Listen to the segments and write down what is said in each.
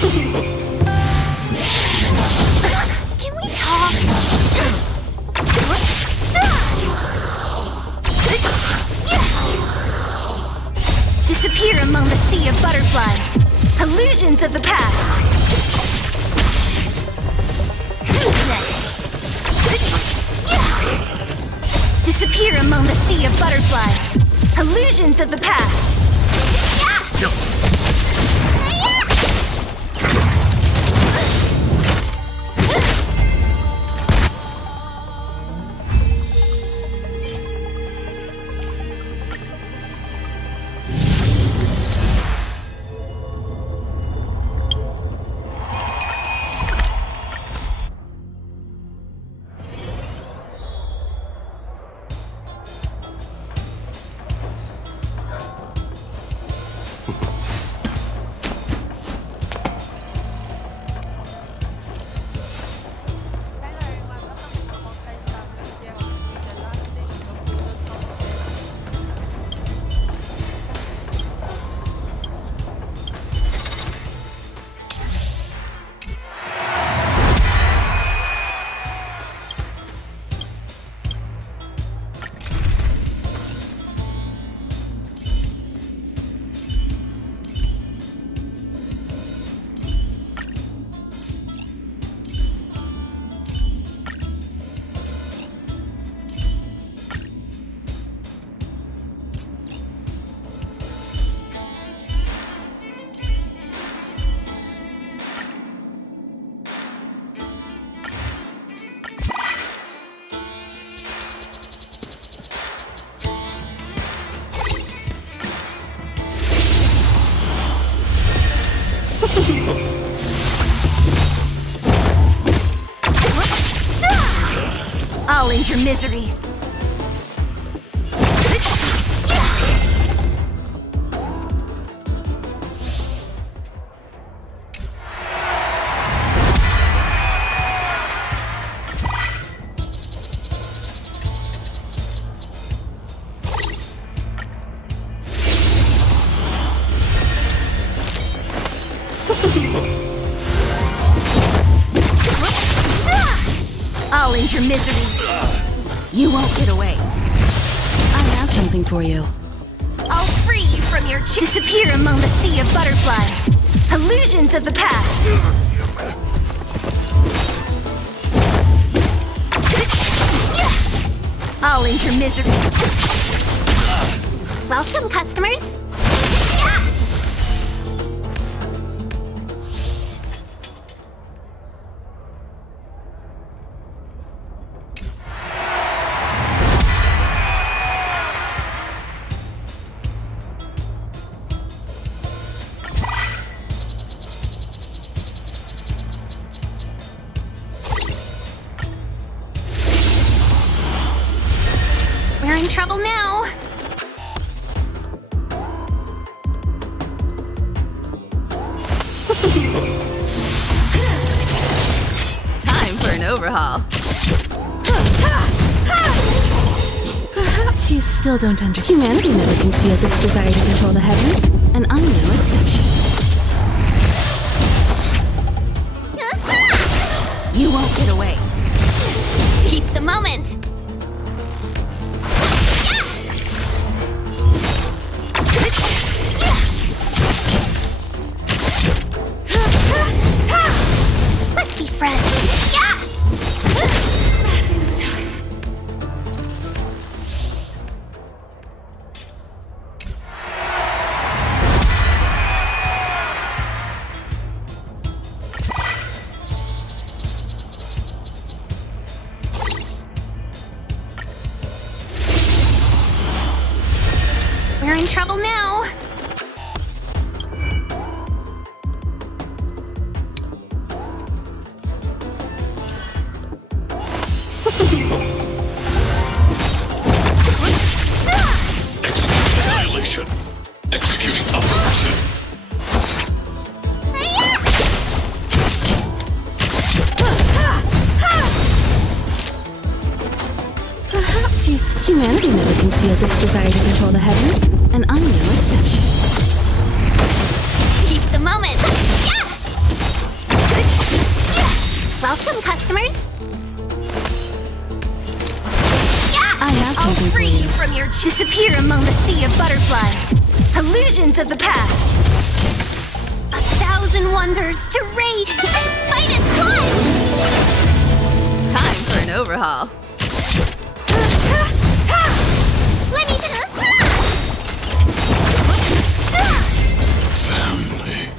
Can we talk? Disappear among the sea of butterflies. Illusions of the past. Who's next? Disappear among the sea of butterflies. Illusions of the past. I'll end your misery. I'll end your misery. You won't get away. I have something for you. I'll free you from your disappear among the sea of butterflies. Illusions of the past. I'll end your misery. Welcome, customers. We're in trouble now. Time for an overhaul. Perhaps you still don't understand. Humanity never conceals its desire to control the heavens, and I'm no exception. You won't get away. Seize the moment. Let's be friends. We're in trouble now. Executing annihilation. Executing operation. Perhaps humanity never conceals its desire to control the heavens, and I'm no exception. Seize the moment. Disappear among the sea of butterflies. Illusions of the past. 1,000 wonders to raid and fight as one! Time for an overhaul. Let me Family.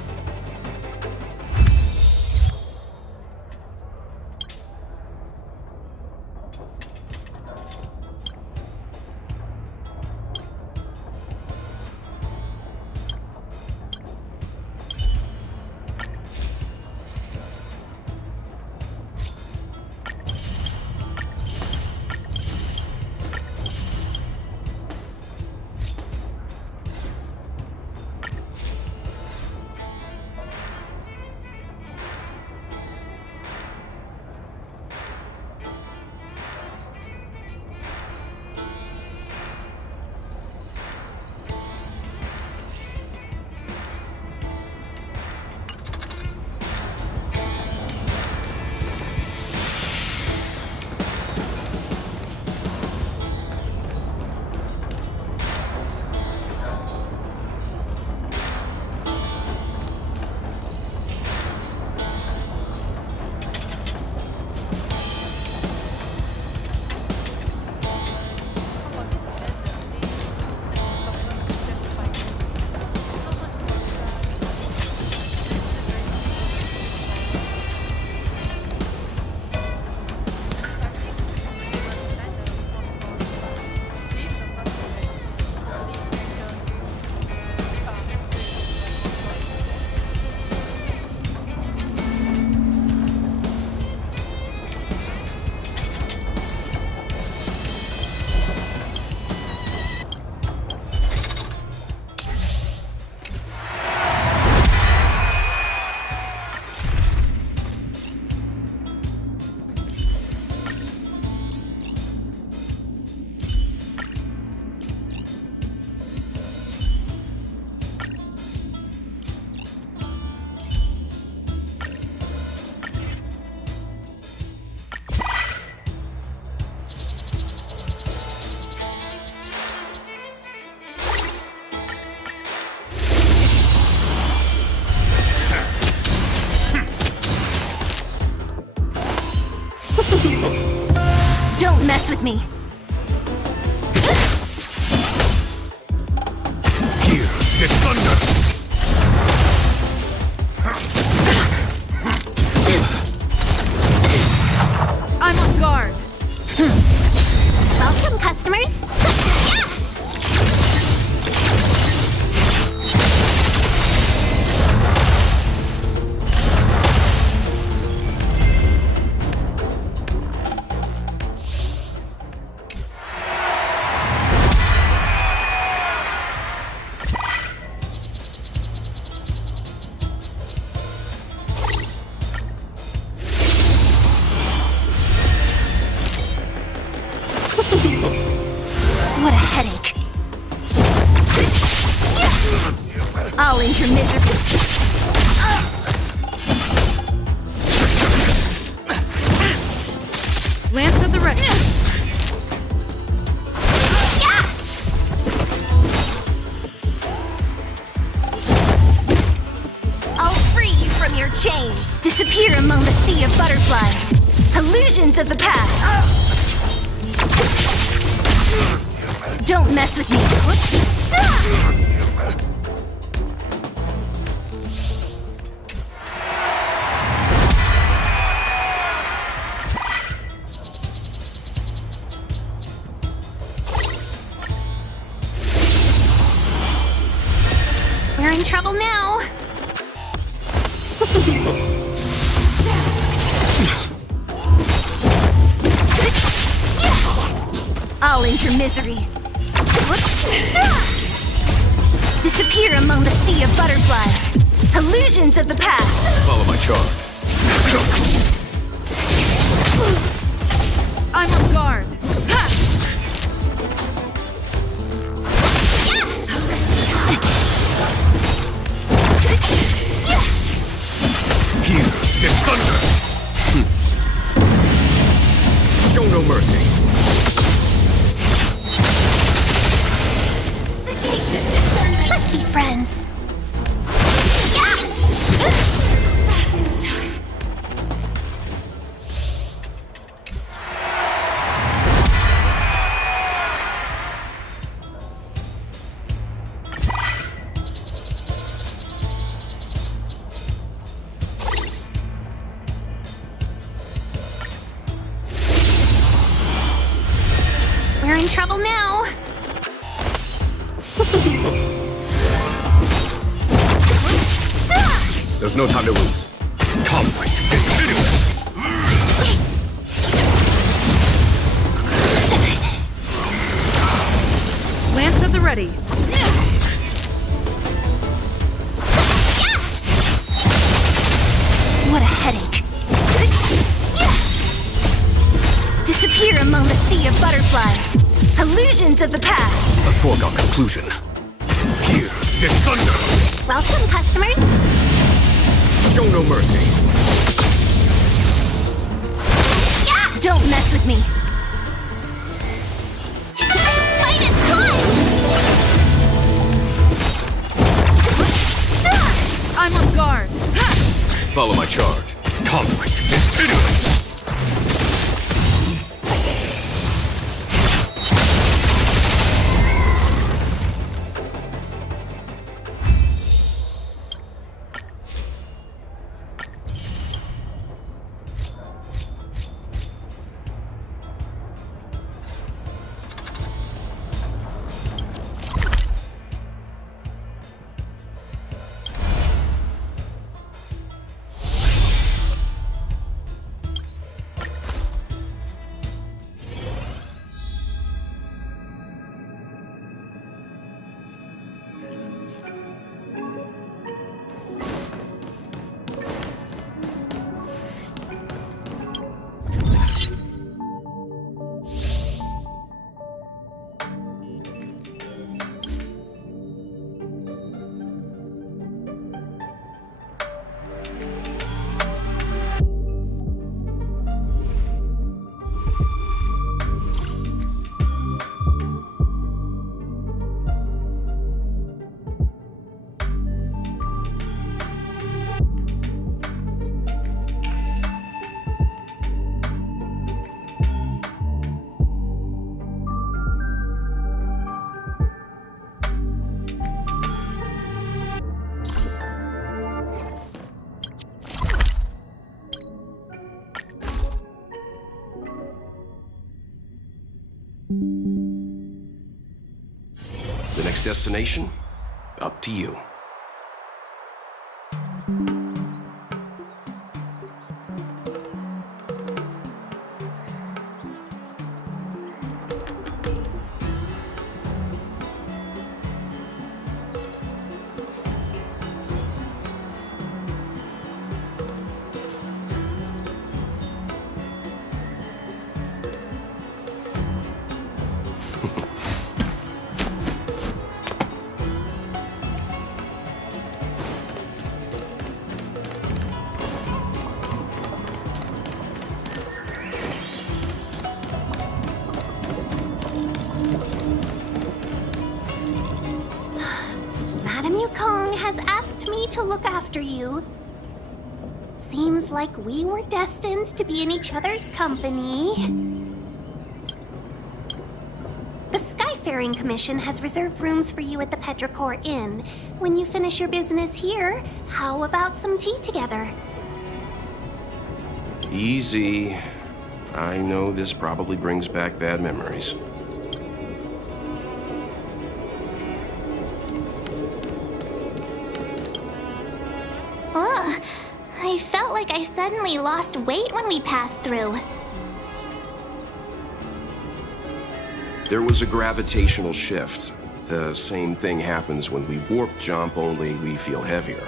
Don't mess with me. Here, the thunder. I'm on guard. Welcome, customers! Yeah! What a headache. I'll end your misery. Lance at the ready. I'll free you from your chains. Disappear among the sea of butterflies. Illusions of the past. Don't mess with me. We're in trouble now! I'll end your misery. Disappear among the sea of butterflies. Illusions of the past. Follow my charge. I'm on guard. Here, the thunder. Show no mercy. There's no time to lose. Conflict is pitiless. Lance at the ready. What a headache. Disappear among the sea of butterflies. Illusions of the past. A foregone conclusion. Here, this thunder. Welcome, customers. Show no mercy. Don't mess with me. Fight is climb! I'm on guard. Follow my charge. Conflict is pitiless. The next destination? Up to you. Madam Yukong has asked me to look after you. Seems like we were destined to be in each other's company. The Skyfaring Commission has reserved rooms for you at the Petrichor Inn. When you finish your business here, how about some tea together? Easy. I know this probably brings back bad memories. Ugh, I felt like I suddenly lost weight when we passed through. There was a gravitational shift. The same thing happens when we warp jump, only we feel heavier.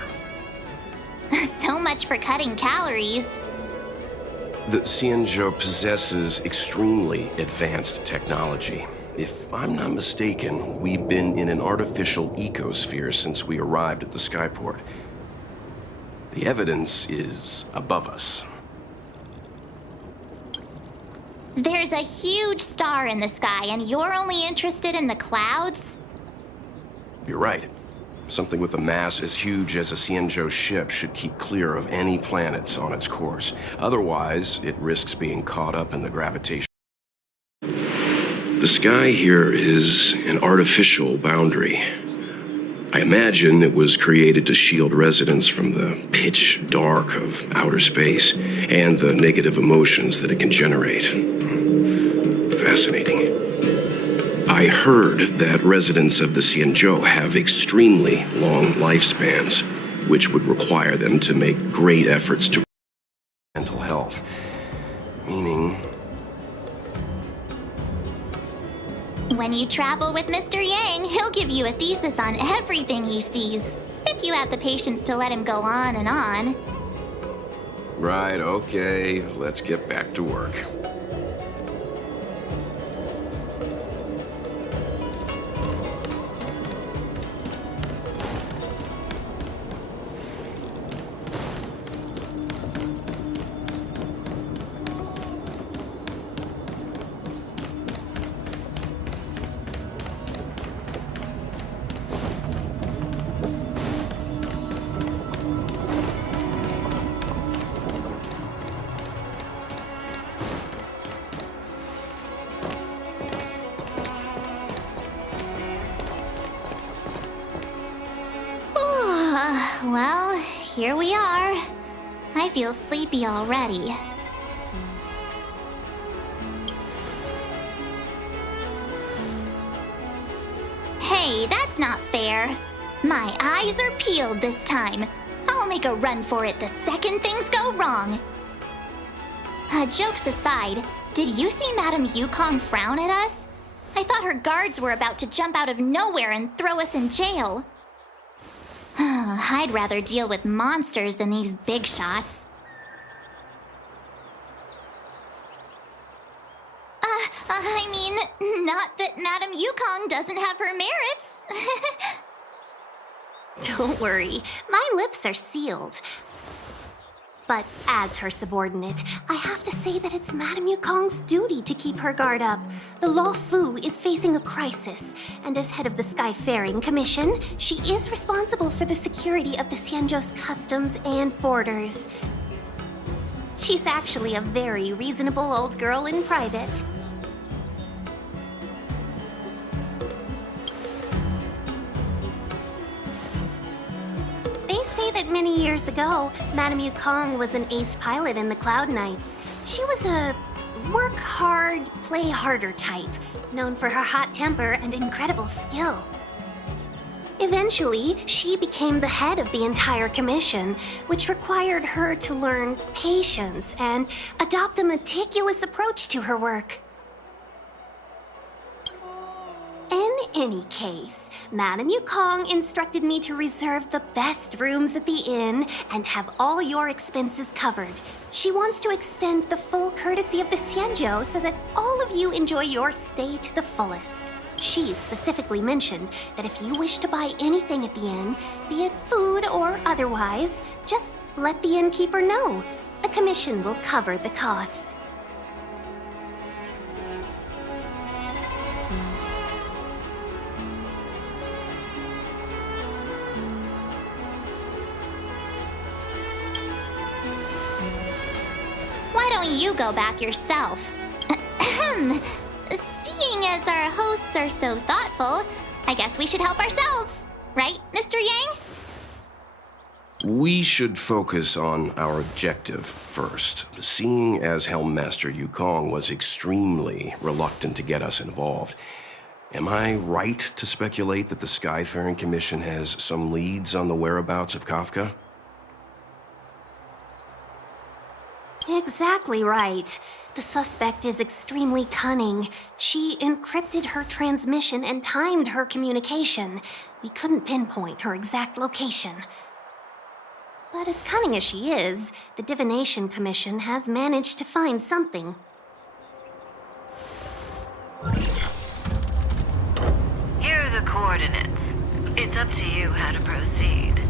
So much for cutting calories. The Xianzhou possesses extremely advanced technology. If I'm not mistaken, we've been in an artificial ecosphere since we arrived at the skyport. The evidence is above us. There's a huge star in the sky, and you're only interested in the clouds? You're right. Something with a mass as huge as a Xianzhou ship should keep clear of any planets on its course. Otherwise, it risks being caught up in the gravitation. The sky here is an artificial boundary. I imagine it was created to shield residents from the pitch dark of outer space and the negative emotions that it can generate. Fascinating. I heard that residents of the Xianzhou have extremely long lifespans. which would require them to make great efforts to mental health. Meaning... When you travel with Mr. Yang, he'll give you a thesis on everything he sees, if you have the patience to let him go on and on. Right, okay, let's get back to work. Well, here we are. I feel sleepy already. Hey, that's not fair. My eyes are peeled this time. I'll make a run for it the second things go wrong. Jokes aside, did you see Madame Yukong frown at us? I thought her guards were about to jump out of nowhere and throw us in jail. I'd rather deal with monsters than these big shots. I mean, not that Madame Yukong doesn't have her merits. Don't worry, my lips are sealed. But as her subordinate, I have to say that it's Madame Yukong's duty to keep her guard up. The Law Fu is facing a crisis, and as head of the Skyfaring Commission, she is responsible for the security of the Xianzhou's customs and borders. She's actually a very reasonable old girl in private. They say that many years ago, Madame Yukong was an ace pilot in the Cloud Knights. She was a work hard, play harder type, known for her hot temper and incredible skill. Eventually, she became the head of the entire commission, which required her to learn patience and adopt a meticulous approach to her work. In any case, Madame Yukong instructed me to reserve the best rooms at the inn and have all your expenses covered. She wants to extend the full courtesy of the Xianzhou so that all of you enjoy your stay to the fullest. She specifically mentioned that if you wish to buy anything at the inn, be it food or otherwise, just let the innkeeper know. The commission will cover the cost. Why don't you go back yourself? Seeing as our hosts are so thoughtful, I guess we should help ourselves. Right, Mr. Yang? We should focus on our objective first. Seeing as Helmmaster Yukong was extremely reluctant to get us involved, am I right to speculate that the Skyfaring Commission has some leads on the whereabouts of Kafka? Exactly right. The suspect is extremely cunning. She encrypted her transmission and timed her communication. We couldn't pinpoint her exact location. But as cunning as she is, the Divination Commission has managed to find something. Here are the coordinates. It's up to you how to proceed.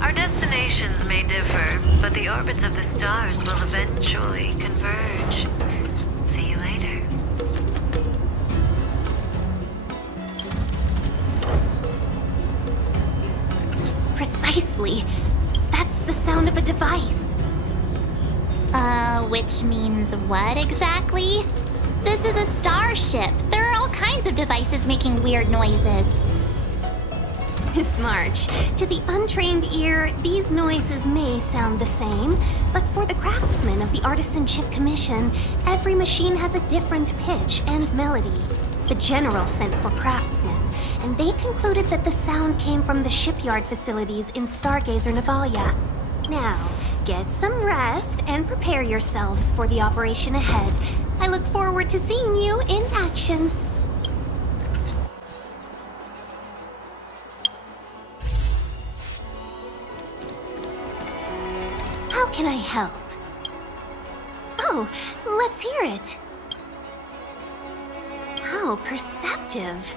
Our destinations may differ, but the orbits of the stars will eventually converge. See you later. Precisely. That's the sound of a device. Which means what exactly? This is a starship. There are all kinds of devices making weird noises. Miss March, to the untrained ear, these noises may sound the same, but for the craftsmen of the Artisanship Commission, every machine has a different pitch and melody. The General sent for craftsmen, and they concluded that the sound came from the shipyard facilities in Stargazer Navalia. Now, get some rest and prepare yourselves for the operation ahead. I look forward to seeing you in action. How can I help? Oh, let's hear it. How perceptive.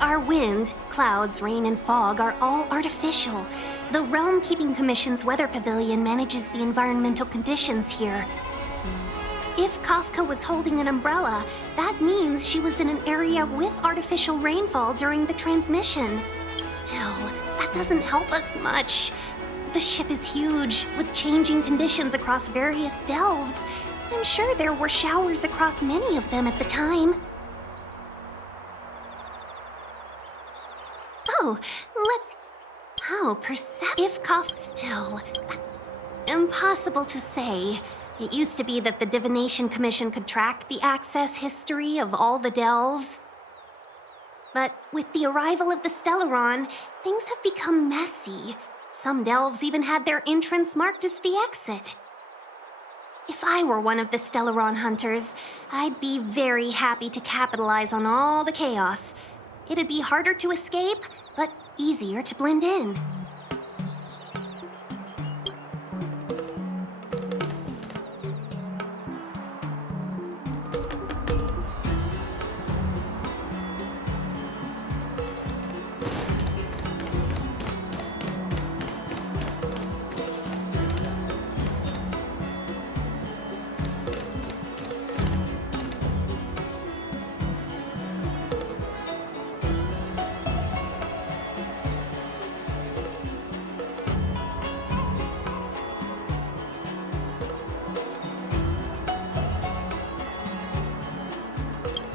Our wind, clouds, rain, and fog are all artificial. The Realm Keeping Commission's weather pavilion manages the environmental conditions here. If Kafka was holding an umbrella, that means she was in an area with artificial rainfall during the transmission. Still, that doesn't help us much. The ship is huge, with changing conditions across various delves. I'm sure there were showers across many of them at the time. Oh, how perceptive still. Impossible to say. It used to be that the Divination Commission could track the access history of all the delves. But with the arrival of the Stellaron, things have become messy. Some delves even had their entrance marked as the exit. If I were one of the Stellaron hunters, I'd be very happy to capitalize on all the chaos. It'd be harder to escape, but easier to blend in.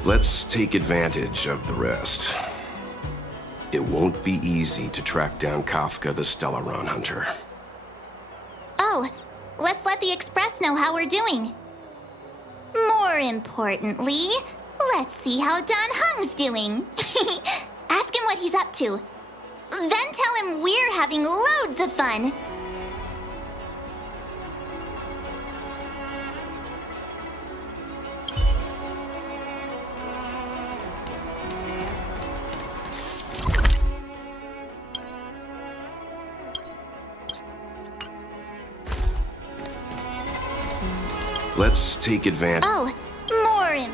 Let's take advantage of the rest. It won't be easy to track down Kafka the Stellaron Hunter. Oh, let's let the Express know how we're doing. More importantly, let's see how Don Hung's doing. Ask him what he's up to. Then tell him we're having loads of fun. Let's take advantage. Oh, more in.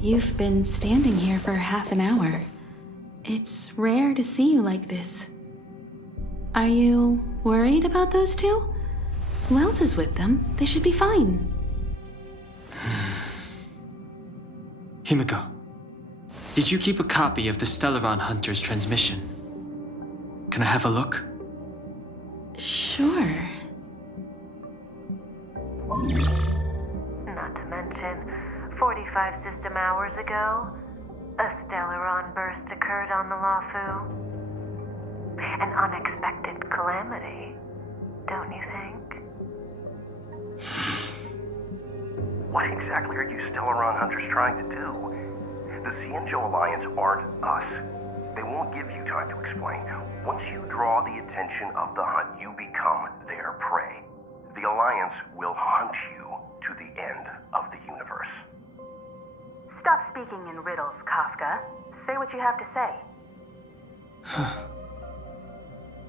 You've been standing here for half an hour. It's rare to see you like this. Are you worried about those two? Who else is with them? They should be fine. Himiko, did you keep a copy of the Stellaron Hunter's transmission? Can I have a look? Sure. Not to mention, 45 system hours ago, a Stellaron burst occurred on the Lafu. An unexpected calamity, don't you think? What exactly are you Stellaron hunters trying to do? The Cienjo Alliance aren't us. They won't give you time to explain. Once you draw the attention of the hunt, you become their prey. The Alliance will hunt you to the end of the universe. Stop speaking in riddles, Kafka. Say what you have to say.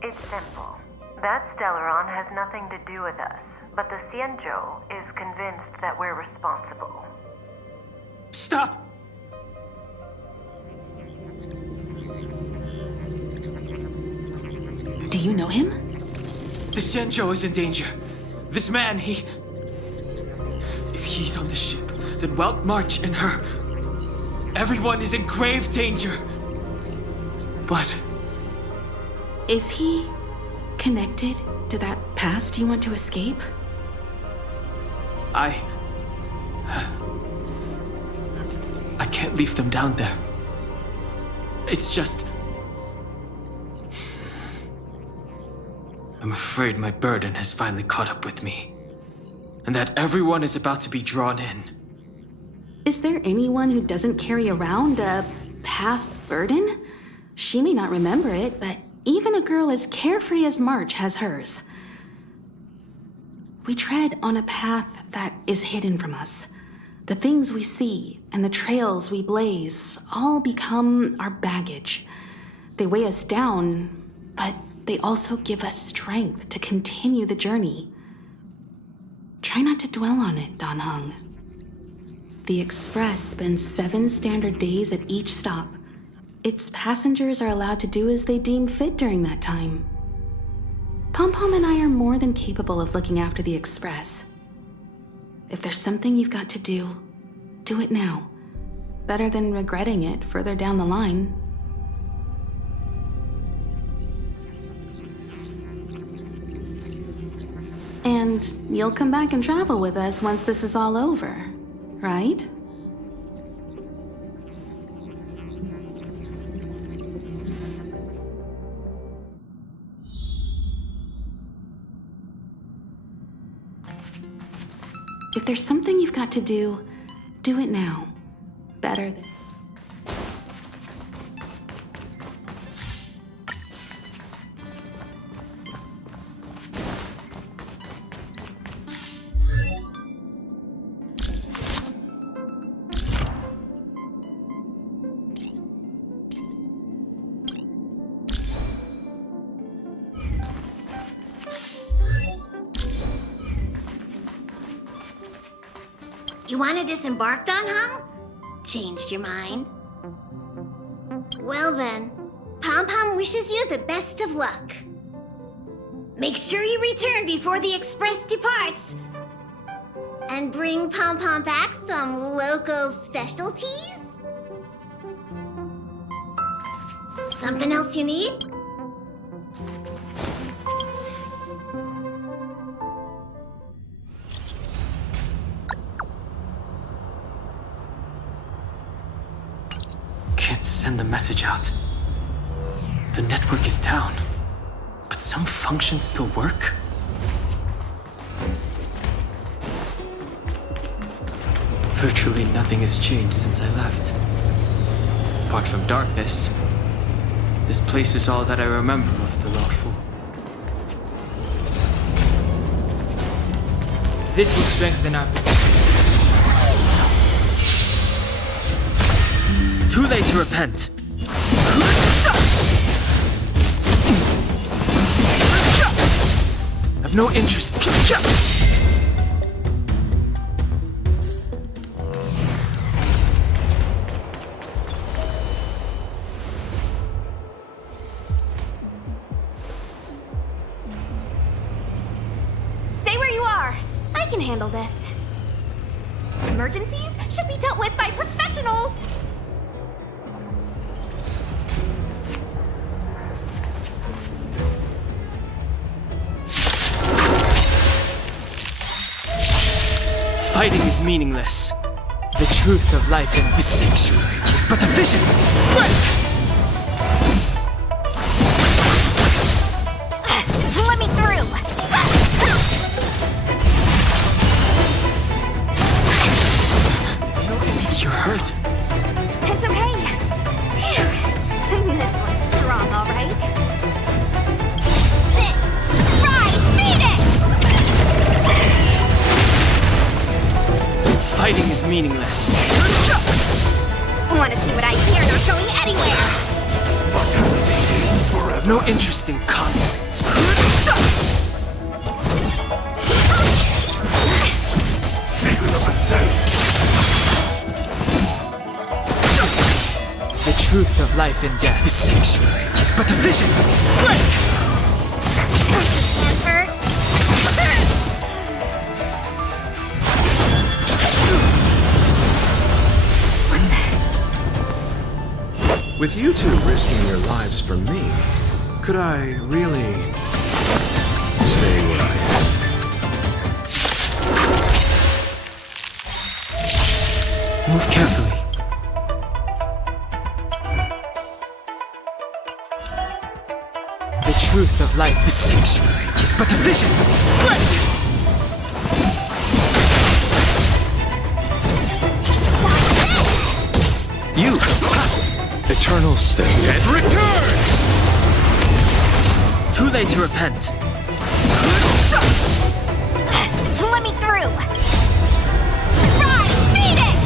It's simple. That Stellaron has nothing to do with us. but the Xianzhou is convinced that we're responsible. Stop! Do you know him? The Xianzhou is in danger. This man, he... If he's on the ship, then Welt March and her... Everyone is in grave danger. But... Is he connected to that past you want to escape? I can't leave them down there. It's just... I'm afraid my burden has finally caught up with me. And that everyone is about to be drawn in. Is there anyone who doesn't carry around a past burden? She may not remember it, but even a girl as carefree as March has hers. We tread on a path that is hidden from us. The things we see and the trails we blaze all become our baggage. They weigh us down, but they also give us strength to continue the journey. Try not to dwell on it, Dan Heng. The Express spends 7 standard days at each stop. Its passengers are allowed to do as they deem fit during that time. Pom Pom and I are more than capable of looking after the Express. If there's something you've got to do it now. Better than regretting it further down the line. And you'll come back and travel with us once this is all over, right? If there's something you've got to do it now. Better than... You want to disembark, Dan Heng? Changed your mind? Well then, Pom Pom wishes you the best of luck. Make sure you return before the Express departs. And bring Pom Pom back some local specialties? Something else you need? Send the message out. The network is down, but some functions still work? Virtually nothing has changed since I left. Apart from darkness, this place is all that I remember of the lawful. This will strengthen our position. Too late to repent. I've no interest. Stay where you are. I can handle this. Emergencies should be dealt with by professionals. Fighting is meaningless. The truth of life in this sanctuary is but a vision. Break! Let me through. No interest. You're hurt. It's okay. Phew. This one's strong, all right. Rise, Venus! Fighting is meaningless. Want to see what I hear not going anywhere? No interest in conflict. truth of life and death. The sanctuary is but a vision. Break! Hands hurt? With you two risking your lives for me, could I really stay where I am? Move carefully. The truth of life, the sanctuary is but a vision. Break! You! Eternal state. And return! Too late to repent. Let me through! Rise, Phoenix!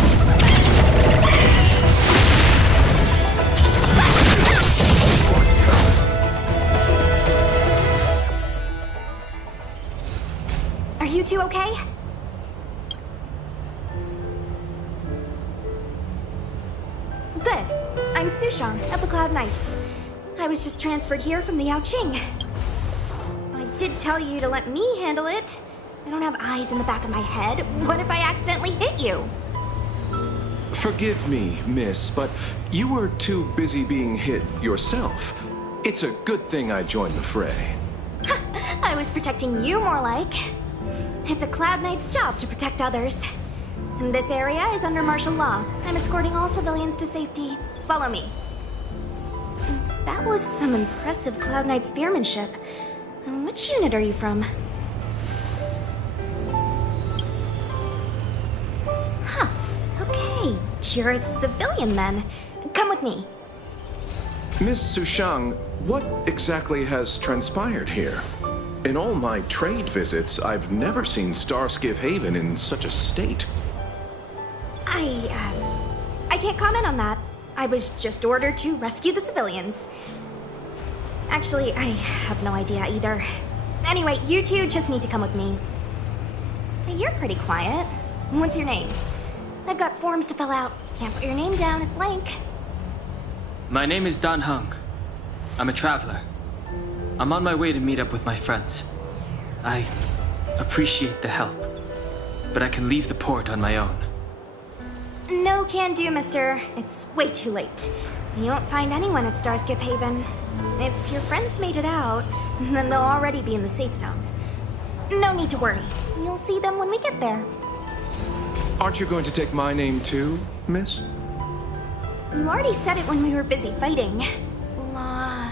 Are you two okay? Good. I'm Sushang of the Cloud Knights. I was just transferred here from the Yaoqing. I did tell you to let me handle it. I don't have eyes in the back of my head. What if I accidentally hit you? Forgive me, miss, but you were too busy being hit yourself. It's a good thing I joined the fray. I was protecting you more like. It's a Cloud Knight's job to protect others. And this area is under martial law. I'm escorting all civilians to safety. Follow me. That was some impressive Cloud Knight spearmanship. Which unit are you from? Huh. Okay. You're a civilian then. Come with me. Miss Sushang, what exactly has transpired here? In all my trade visits, I've never seen Starskiff Haven in such a state. I can't comment on that. I was just ordered to rescue the civilians. Actually, I have no idea either. Anyway, you two just need to come with me. Hey, you're pretty quiet. What's your name? I've got forms to fill out. Can't put your name down as blank. My name is Dan Hung. I'm a traveler. I'm on my way to meet up with my friends. I appreciate the help, but I can leave the port on my own. No can do, mister. It's way too late. You won't find anyone at Starskiff Haven. If your friends made it out, then they'll already be in the safe zone. No need to worry. You'll see them when we get there. Aren't you going to take my name too, miss? You already said it when we were busy fighting. La...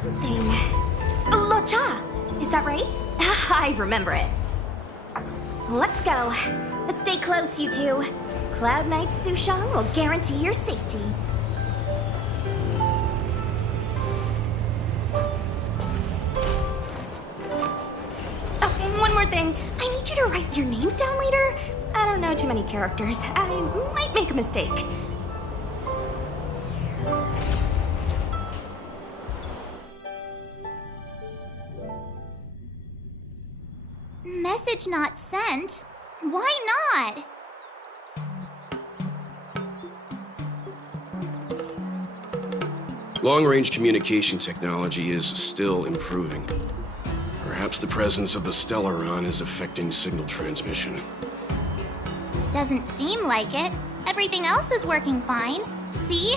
something. Lo Cha! Is that right? I remember it. Let's go. Stay close, you two. Cloud Knight Sushang will guarantee your safety. Oh, and one more thing. I need you to write your names down later. I don't know too many characters. I might make a mistake. Message not sent? Why not? Long-range communication technology is still improving. Perhaps the presence of the Stellaron is affecting signal transmission. Doesn't seem like it. Everything else is working fine. See?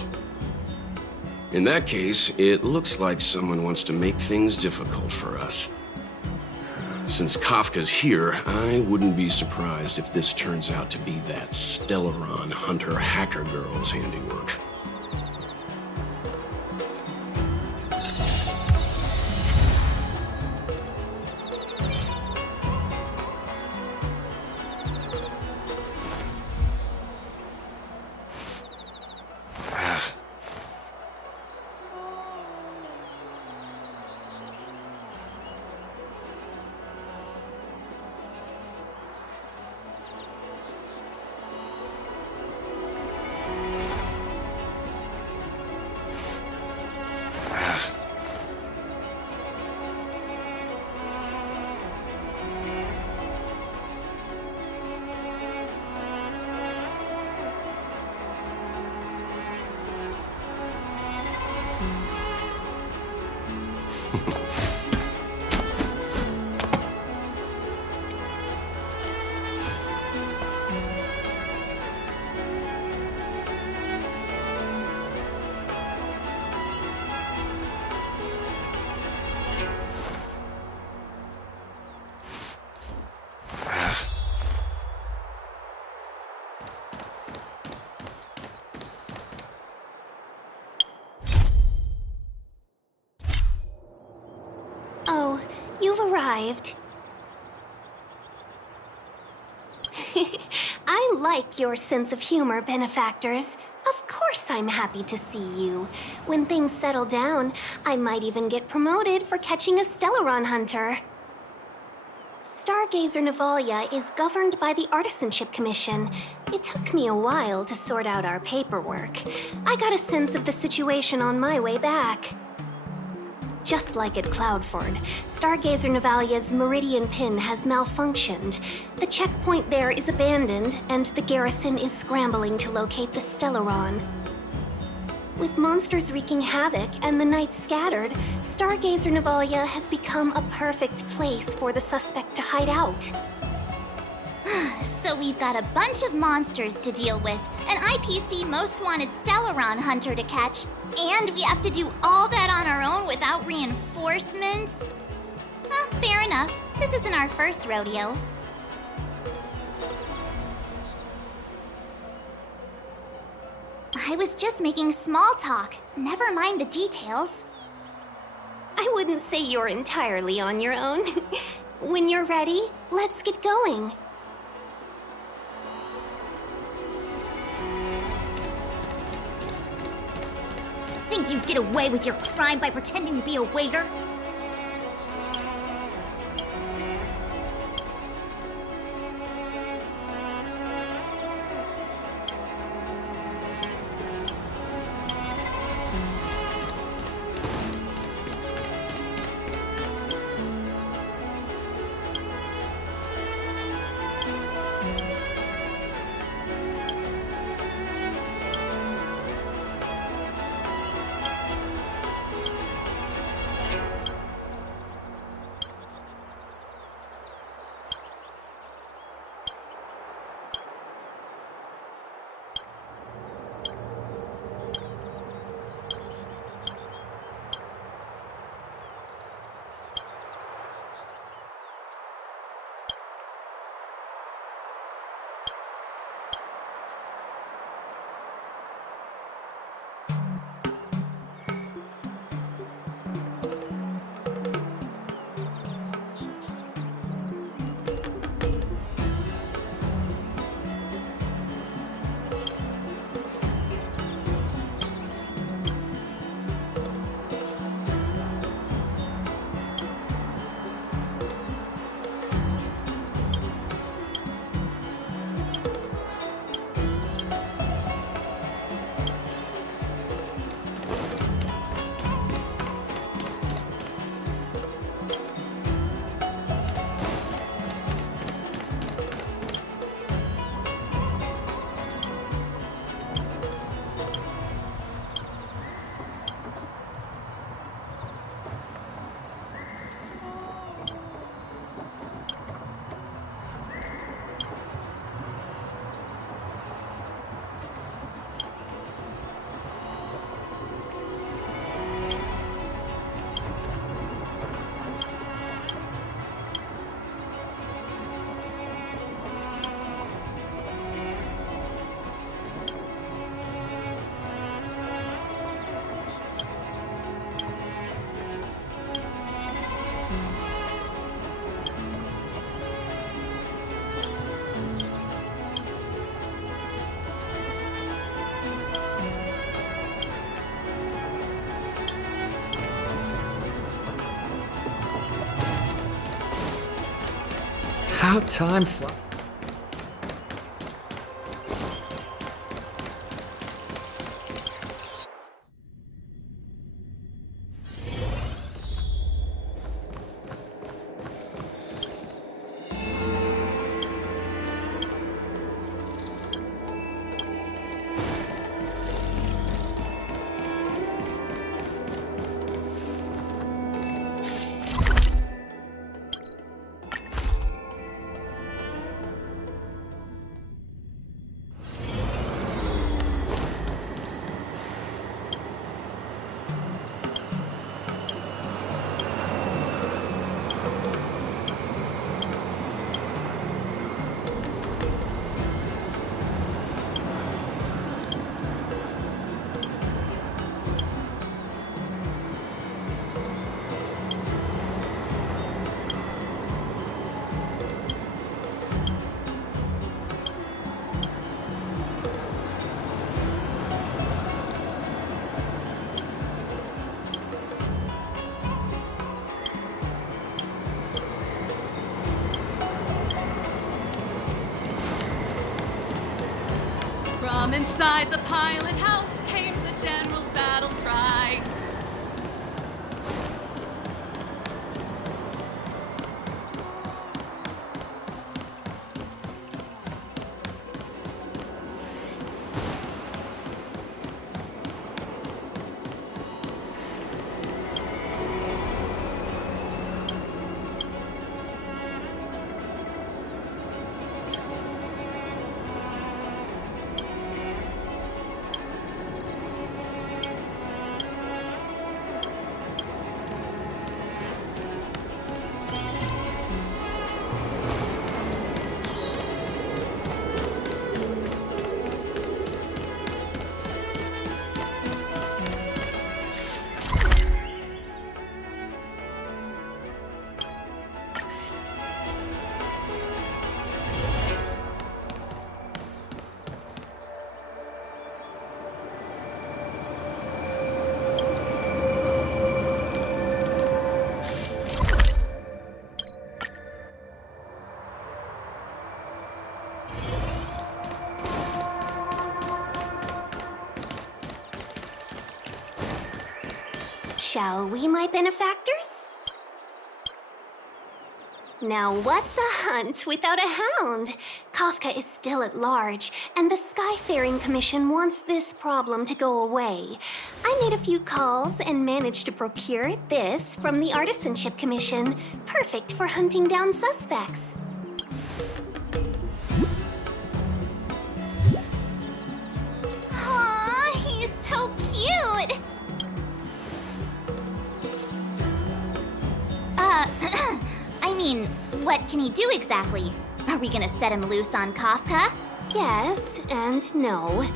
In that case, it looks like someone wants to make things difficult for us. Since Kafka's here, I wouldn't be surprised if this turns out to be that Stellaron hunter hacker girl's handiwork. Oh, you've arrived. I like your sense of humor, benefactors. Of course I'm happy to see you. When things settle down, I might even get promoted for catching a Stellaron hunter. Stargazer Navalia is governed by the Artisanship Commission. It took me a while to sort out our paperwork. I got a sense of the situation on my way back. Just like at Cloudford, Stargazer Navalia's Meridian Pin has malfunctioned. The checkpoint there is abandoned, and the garrison is scrambling to locate the Stellaron. With monsters wreaking havoc and the night scattered, Stargazer Navalia has become a perfect place for the suspect to hide out. So we've got a bunch of monsters to deal with, an IPC Most Wanted Stellaron hunter to catch, and we have to do all that on our own without reinforcements? Fair enough. This isn't our first rodeo. I was just making small talk. Never mind the details. I wouldn't say you're entirely on your own. When you're ready, let's get going. Think you'd get away with your crime by pretending to be a waiter? How time flies. From inside the pilot house came the general's battle cry. Shall we, my benefactors? Now what's a hunt without a hound? Kafka is still at large, and the Skyfaring Commission wants this problem to go away. I made a few calls and managed to procure this from the Artisanship Commission. Perfect for hunting down suspects. Aw, he's so cute! I mean, what can he do exactly? Are we gonna set him loose on Kafka? Yes and no.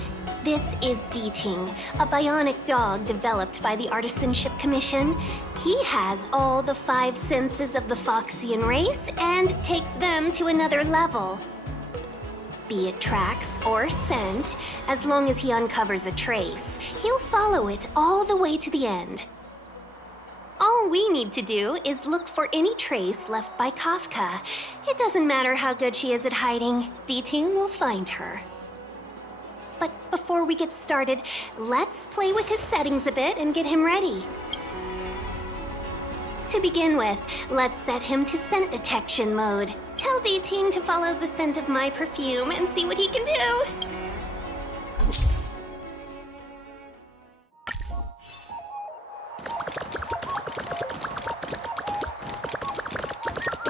This is D-Ting, a bionic dog developed by the Artisanship Commission. He has all the 5 senses of the Foxian race and takes them to another level. Be it tracks or scent, as long as he uncovers a trace, he'll follow it all the way to the end. All we need to do is look for any trace left by Kafka. It doesn't matter how good she is at hiding, D-Ting will find her. But before we get started, let's play with his settings a bit and get him ready. To begin with, let's set him to scent detection mode. Tell D-Ting to follow the scent of my perfume and see what he can do.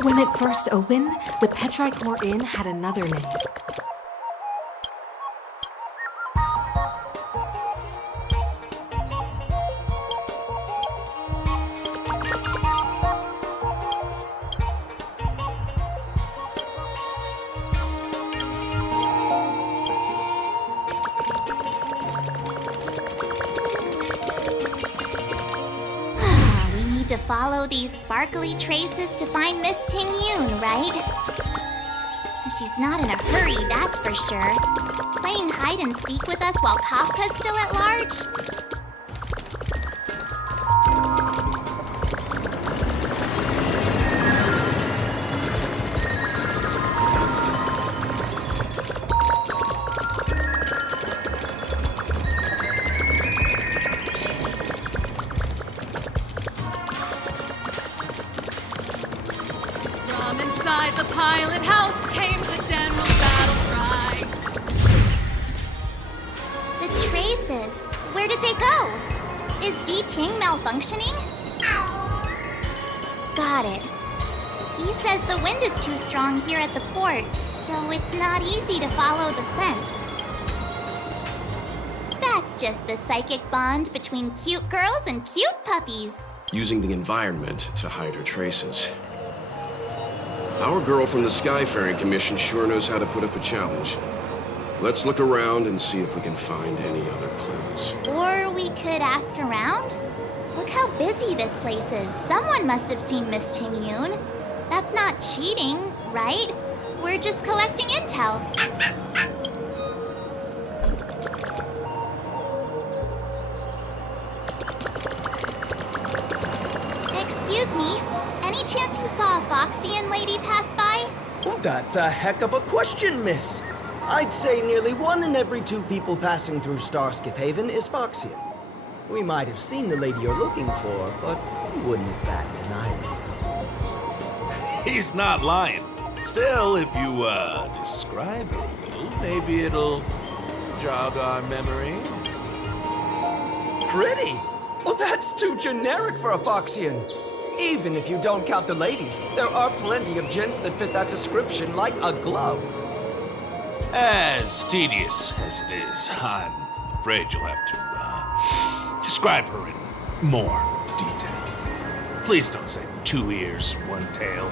When it first opened, the Petrichor Inn had another name. To follow these sparkly traces to find Miss Ting Yoon, right? She's not in a hurry, that's for sure. Playing hide and seek with us while Kafka's still at large? Inside the pilot house came the general's battle cry. The traces. Where did they go? Is D-Ting malfunctioning? Got it. He says the wind is too strong here at the port, so it's not easy to follow the scent. That's just the psychic bond between cute girls and cute puppies. Using the environment to hide her traces. Our girl from the Skyfaring Commission sure knows how to put up a challenge. Let's look around and see if we can find any other clues. Or we could ask around? Look how busy this place is. Someone must have seen Miss Ting Yoon. That's not cheating, right? We're just collecting intel. Excuse me, any chance you saw a Foxian lady pass by? Oh, that's a heck of a question, miss. I'd say nearly 1 in every 2 people passing through Starskip Haven is Foxian. We might have seen the lady you're looking for, but we wouldn't have batted an eyelid. He's not lying. Still, if you, describe her a little, maybe it'll jog our memory. Pretty? Well, that's too generic for a Foxian. Even if you don't count the ladies, there are plenty of gents that fit that description like a glove. As tedious as it is, I'm afraid you'll have to, describe her in more detail. Please don't say 2 ears, 1 tail.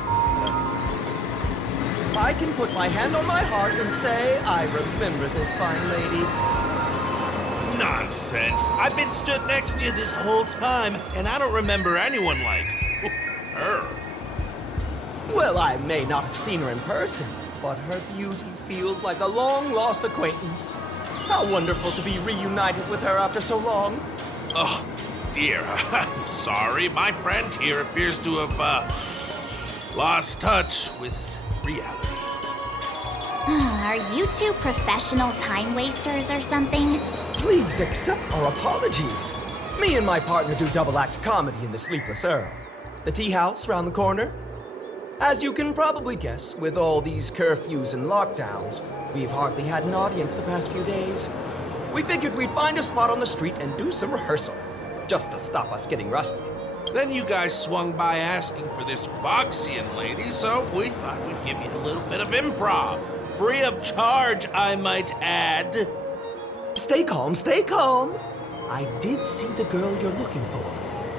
I can put my hand on my heart and say I remember this fine lady. Nonsense. I've been stood next to you this whole time, and I don't remember anyone like her. Well, I may not have seen her in person, but her beauty feels like a long-lost acquaintance. How wonderful to be reunited with her after so long. Oh, dear. I'm sorry. My friend here appears to have, lost touch with reality. Are you 2 professional time wasters or something? Please accept our apologies. Me and my partner do double-act comedy in the Sleepless Earl. The tea house round the corner. As you can probably guess, with all these curfews and lockdowns, we've hardly had an audience the past few days. We figured we'd find a spot on the street and do some rehearsal, just to stop us getting rusty. Then you guys swung by asking for this Foxian lady, so we thought we'd give you a little bit of improv. Free of charge, I might add. Stay calm, stay calm. I did see the girl you're looking for.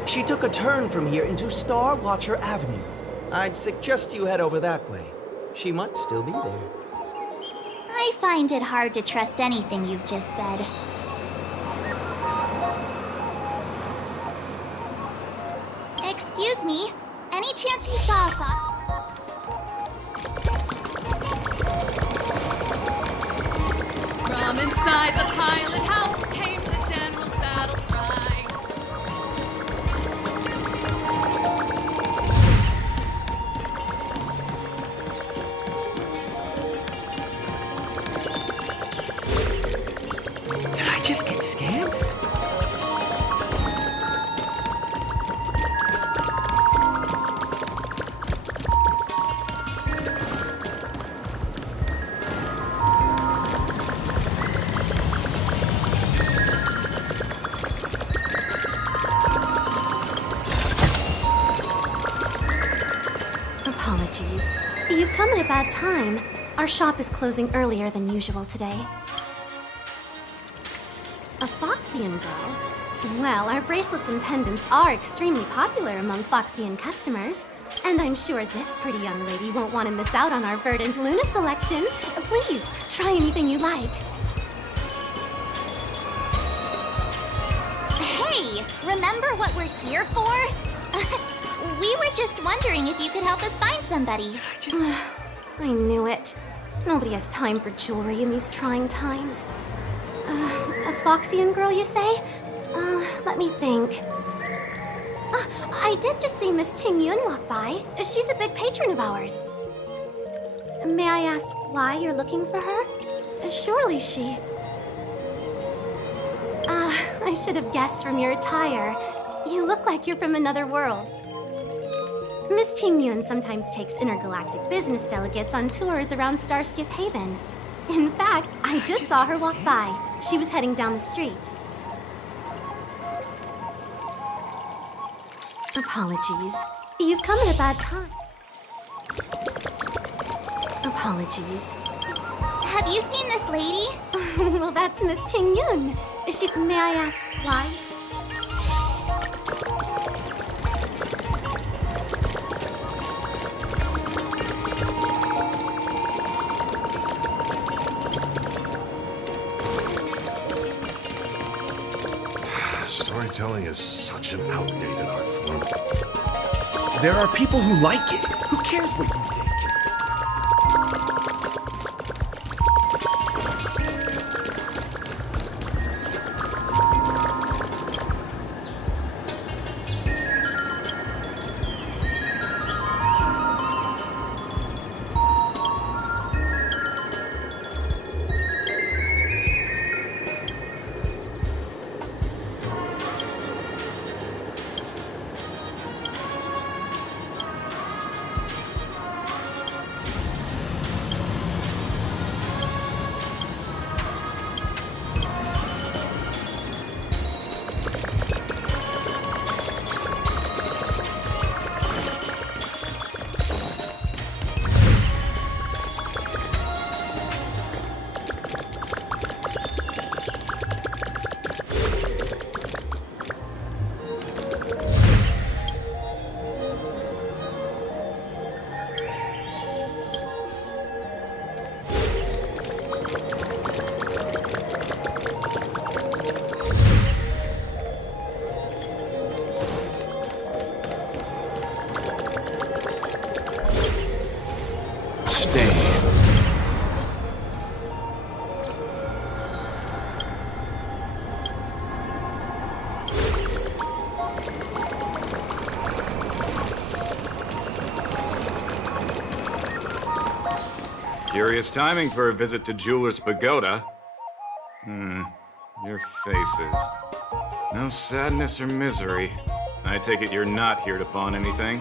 She took a turn from here into Star Watcher Avenue. I'd suggest you head over that way. She might still be there. I find it hard to trust anything you've just said. Excuse me, any chance you saw a fox? From inside the pilot house came the general's battle cry. Did I just get scammed? Apologies. You've come at a bad time. Our shop is closing earlier than usual today. A Foxian girl? Well, our bracelets and pendants are extremely popular among Foxian customers. And I'm sure this pretty young lady won't want to miss out on our verdant Luna selection. Please, try anything you like. Hey, remember what we're here for? We were just wondering if you could help us find somebody. I knew it. Nobody has time for jewelry in these trying times. A Foxian girl, you say? Let me think. I did just see Miss Ting Yun walk by. She's a big patron of ours. May I ask why you're looking for her? Surely she... I should have guessed from your attire. You look like you're from another world. Miss Ting Yun sometimes takes intergalactic business delegates on tours around Starskip Haven. In fact, I just saw her walk by. She was heading down the street. Apologies. You've come at a bad time. Apologies. Have you seen this lady? Well, that's Miss Ting Yun. May I ask why? Storytelling is such an outdated art form. There are people who like it. Who cares what you think? Curious timing for a visit to Jeweler's Pagoda. Your faces. No sadness or misery. I take it you're not here to pawn anything?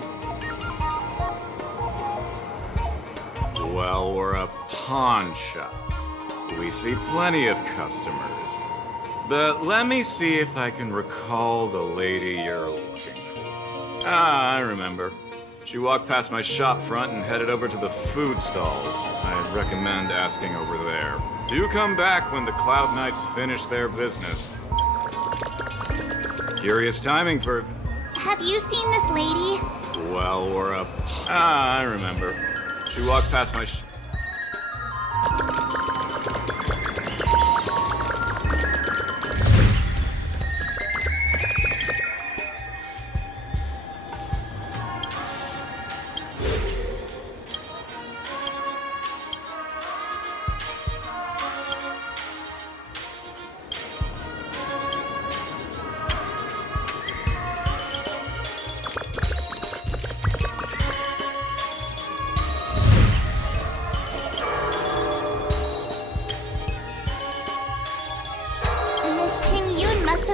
Well, we're a pawn shop. We see plenty of customers. But let me see if I can recall the lady you're looking for. I remember. She walked past my shop front and headed over to the food stalls. I'd recommend asking over there. Do come back when the Cloud Knights finish their business. Curious timing for... Have you seen this lady? Well, we're a... I remember. She walked past my...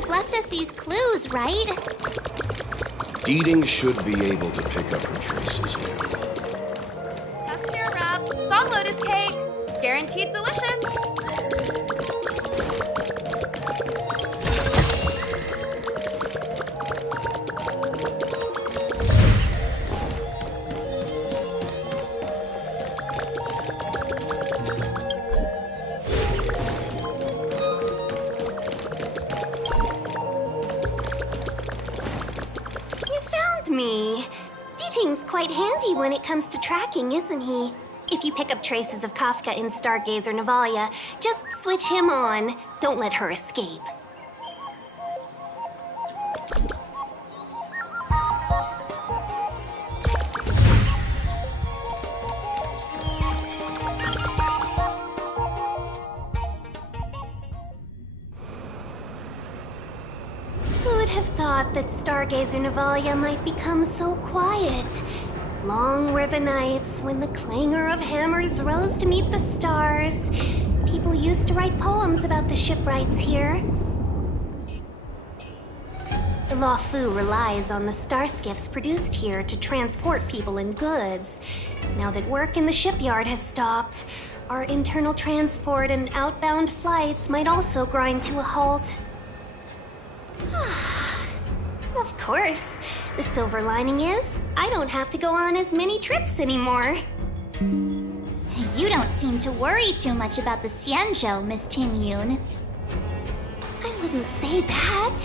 Left us these clues, right? Deeding should be able to pick up her traces now. Tuscany wrap, song lotus cake, guaranteed delicious. Me. Deeting's quite handy when it comes to tracking, isn't he? If you pick up traces of Kafka in Stargazer Navalia, just switch him on. Don't let her escape. Have thought that Stargazer Navalia might become so quiet. Long were the nights when the clangor of hammers rose to meet the stars. People used to write poems about the shipwrights here. The Lawfu relies on the star skiffs produced here to transport people and goods. Now that work in the shipyard has stopped, our internal transport and outbound flights might also grind to a halt. Of course. The silver lining is, I don't have to go on as many trips anymore. You don't seem to worry too much about the Xianzhou, Miss Ting Yun. I wouldn't say that.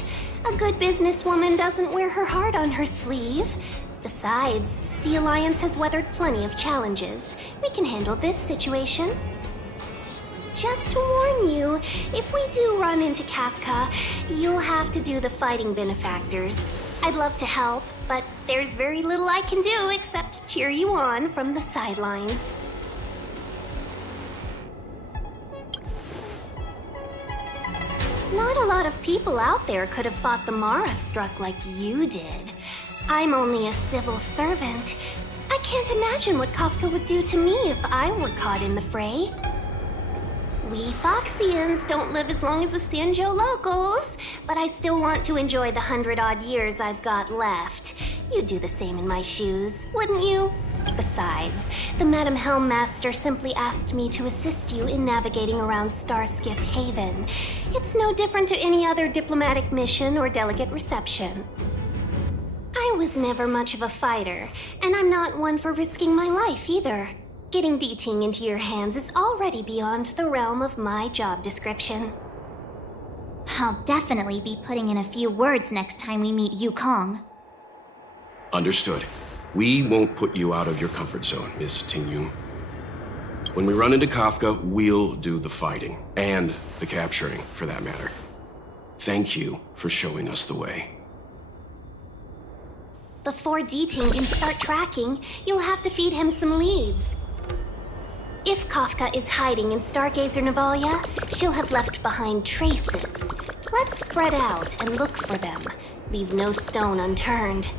A good businesswoman doesn't wear her heart on her sleeve. Besides, the Alliance has weathered plenty of challenges. We can handle this situation. Just to warn you, if we do run into Kafka, you'll have to do the fighting benefactors. I'd love to help, but there's very little I can do except cheer you on from the sidelines. Not a lot of people out there could have fought the Mara struck like you did. I'm only a civil servant. I can't imagine what Kafka would do to me if I were caught in the fray. We Foxians don't live as long as the Xianzhou locals, but I still want to enjoy the 100-odd years I've got left. You'd do the same in my shoes, wouldn't you? Besides, the Madam Helmmaster simply asked me to assist you in navigating around Starskiff Haven. It's no different to any other diplomatic mission or delegate reception. I was never much of a fighter, and I'm not one for risking my life either. Getting Deeting into your hands is already beyond the realm of my job description. I'll definitely be putting in a few words next time we meet Yukong. Understood. We won't put you out of your comfort zone, Miss Ting-Yun. When we run into Kafka, we'll do the fighting. And the capturing, for that matter. Thank you for showing us the way. Before Deeting can start tracking, you'll have to feed him some leads. If Kafka is hiding in Stargazer Navalia, she'll have left behind traces. Let's spread out and look for them. Leave no stone unturned.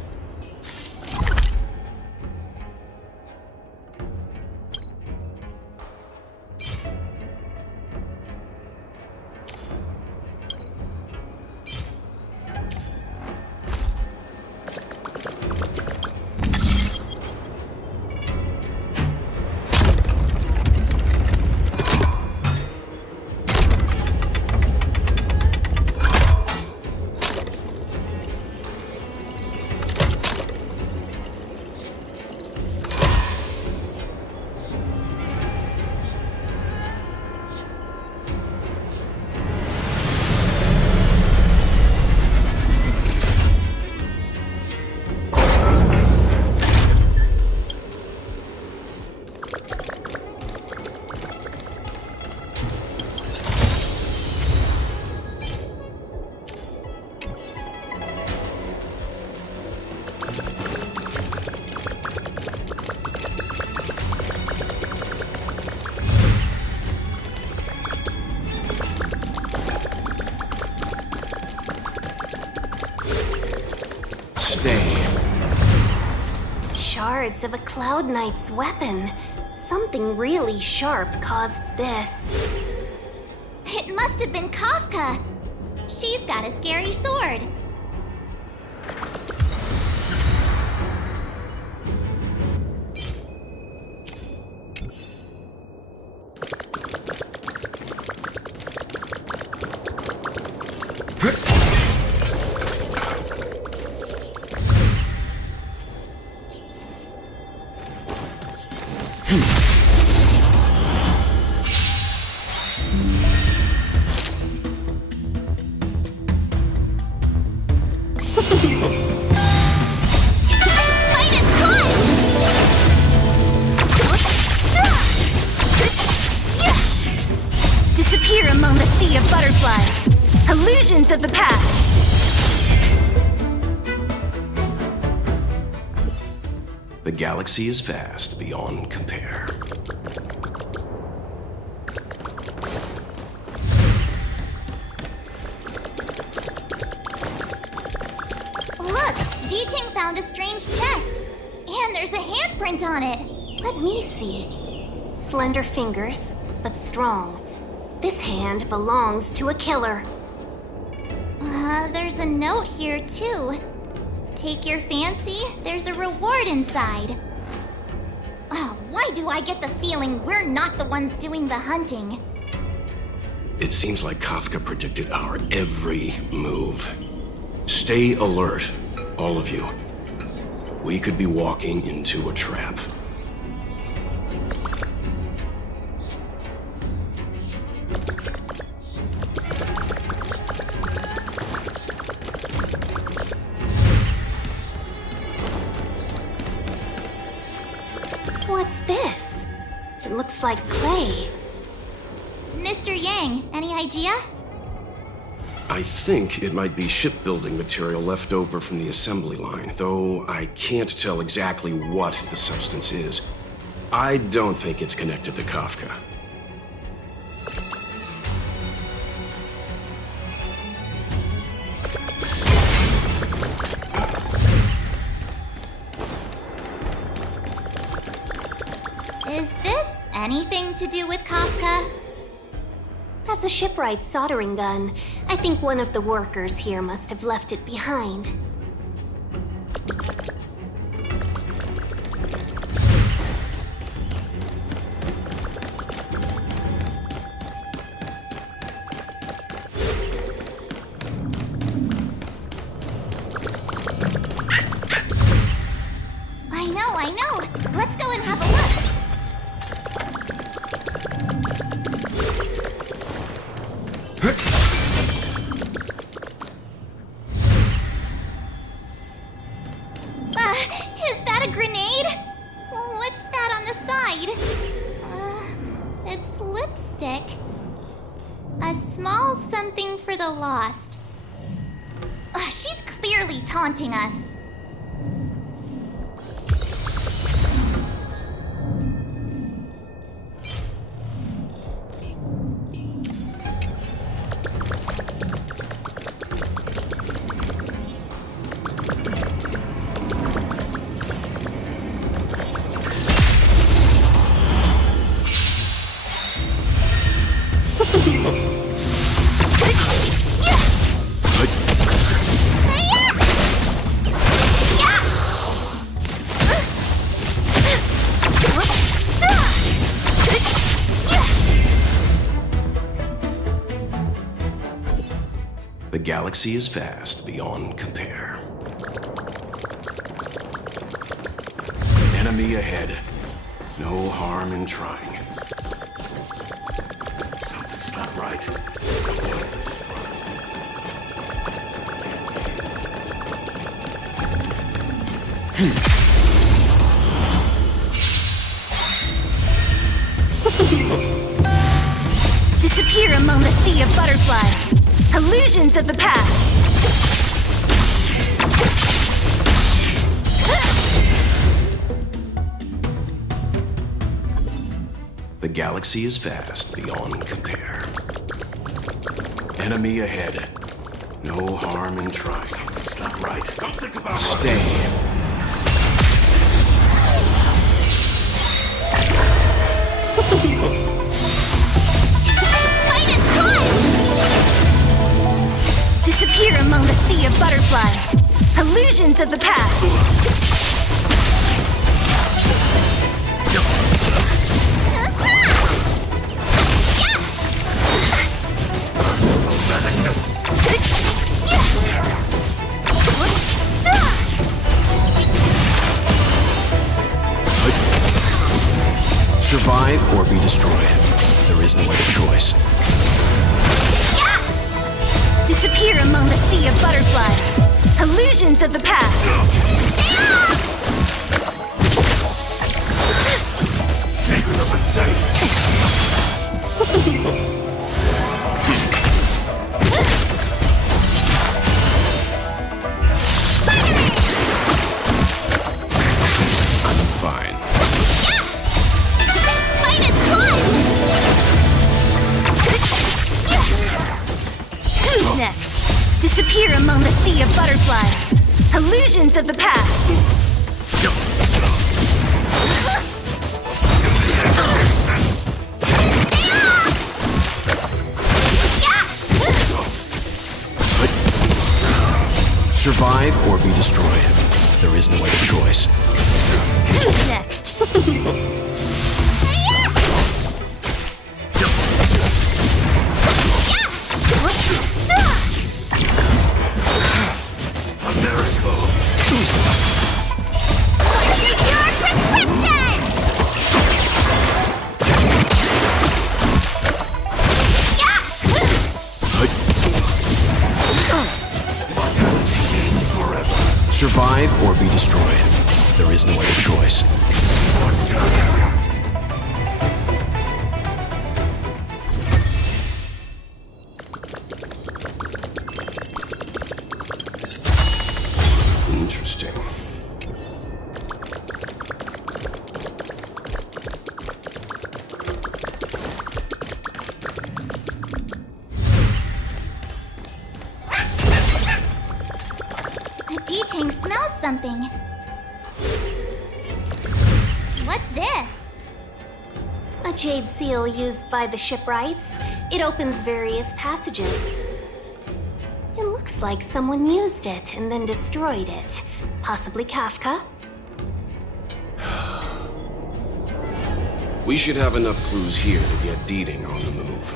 stay. Shards of a Cloud Knight's weapon. Something really sharp caused this. It must have been Kafka. She's got a scary sword. Disappear among the sea of butterflies. Illusions of the past. The galaxy is vast beyond compare. Look, D-Ting found a strange chest. And there's a handprint on it. Let me see it. Slender fingers, but strong. This hand belongs to a killer. There's a note here, too. Take your fancy, there's a reward inside. Oh, why do I get the feeling we're not the ones doing the hunting? It seems like Kafka predicted our every move. Stay alert, all of you. We could be walking into a trap. What's this? It looks like clay. Mr. Yang, any idea? I think it might be shipbuilding material left over from the assembly line, though I can't tell exactly what the substance is. I don't think it's connected to Kafka. Is this anything to do with Kafka? That's a shipwright soldering gun. I think one of the workers here must have left it behind. I know. Let's go and have a look. Is that a grenade? What's that on the side? It's lipstick. A small something for the lost. She's clearly taunting us. The galaxy is vast beyond compare. Enemy ahead. No harm in trying. Something's not right. Disappear among the sea of butterflies. Illusions of the past. The galaxy is vast beyond compare. Enemy ahead. No harm in trying. That's not right. Don't think about Stay. Disappear among the sea of butterflies. Illusions of the past. Survive or be destroyed. There is no other choice. Disappear among the sea of butterflies. Illusions of the past. Make the mistake. I'm fine. Who's next? Disappear among the sea of butterflies. Illusions of the past. Survive or be destroyed. There is no other choice. Who's next? Survive or be destroyed. There is no other choice. Interesting. D-Tank smells something. What's this? A jade seal used by the shipwrights. It opens various passages. It looks like someone used it and then destroyed it. Possibly Kafka? We should have enough clues here to get Deeding on the move.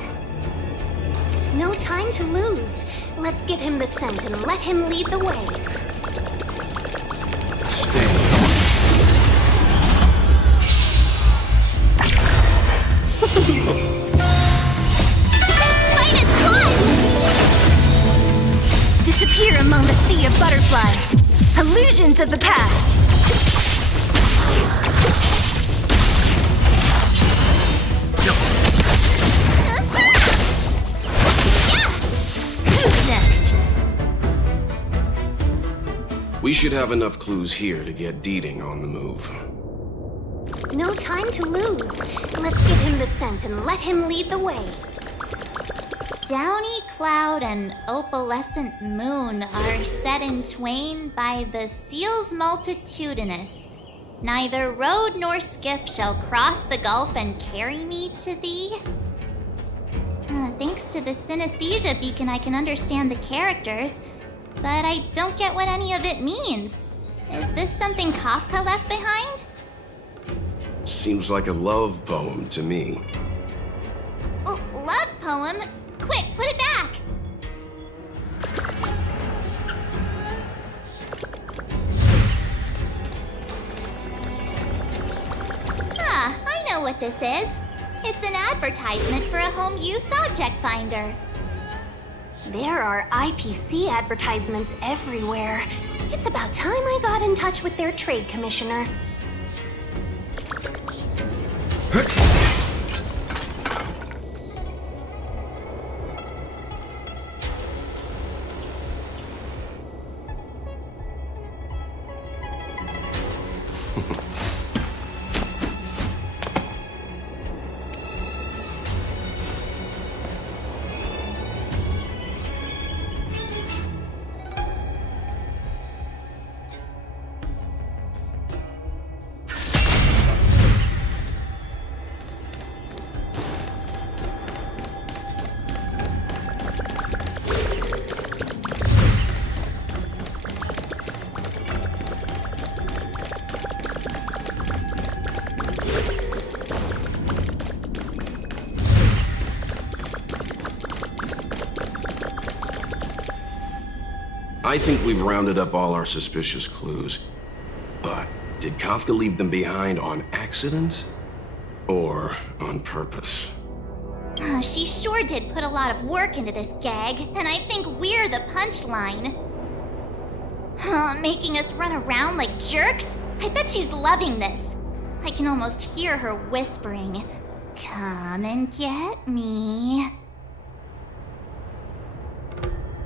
No time to lose. Let's give him the scent and let him lead the way. Disappear among the sea of butterflies. Illusions of the past. Who's next? We should have enough clues here to get Deeding on the move. No time to lose. Let's give him the scent and let him lead the way. Downy cloud and opalescent moon are set in twain by the seals multitudinous. Neither road nor skiff shall cross the gulf and carry me to thee. Thanks to the synesthesia beacon, I can understand the characters, but I don't get what any of it means. Is this something Kafka left behind? Seems like a love poem to me. Love poem? Quick, put it back! I know what this is. It's an advertisement for a home use object finder. There are IPC advertisements everywhere. It's about time I got in touch with their trade commissioner. I think we've rounded up all our suspicious clues. But did Kafka leave them behind on accident? Or on purpose? She sure did put a lot of work into this gag, and I think we're the punchline. Making us run around like jerks? I bet she's loving this. I can almost hear her whispering, "Come and get me."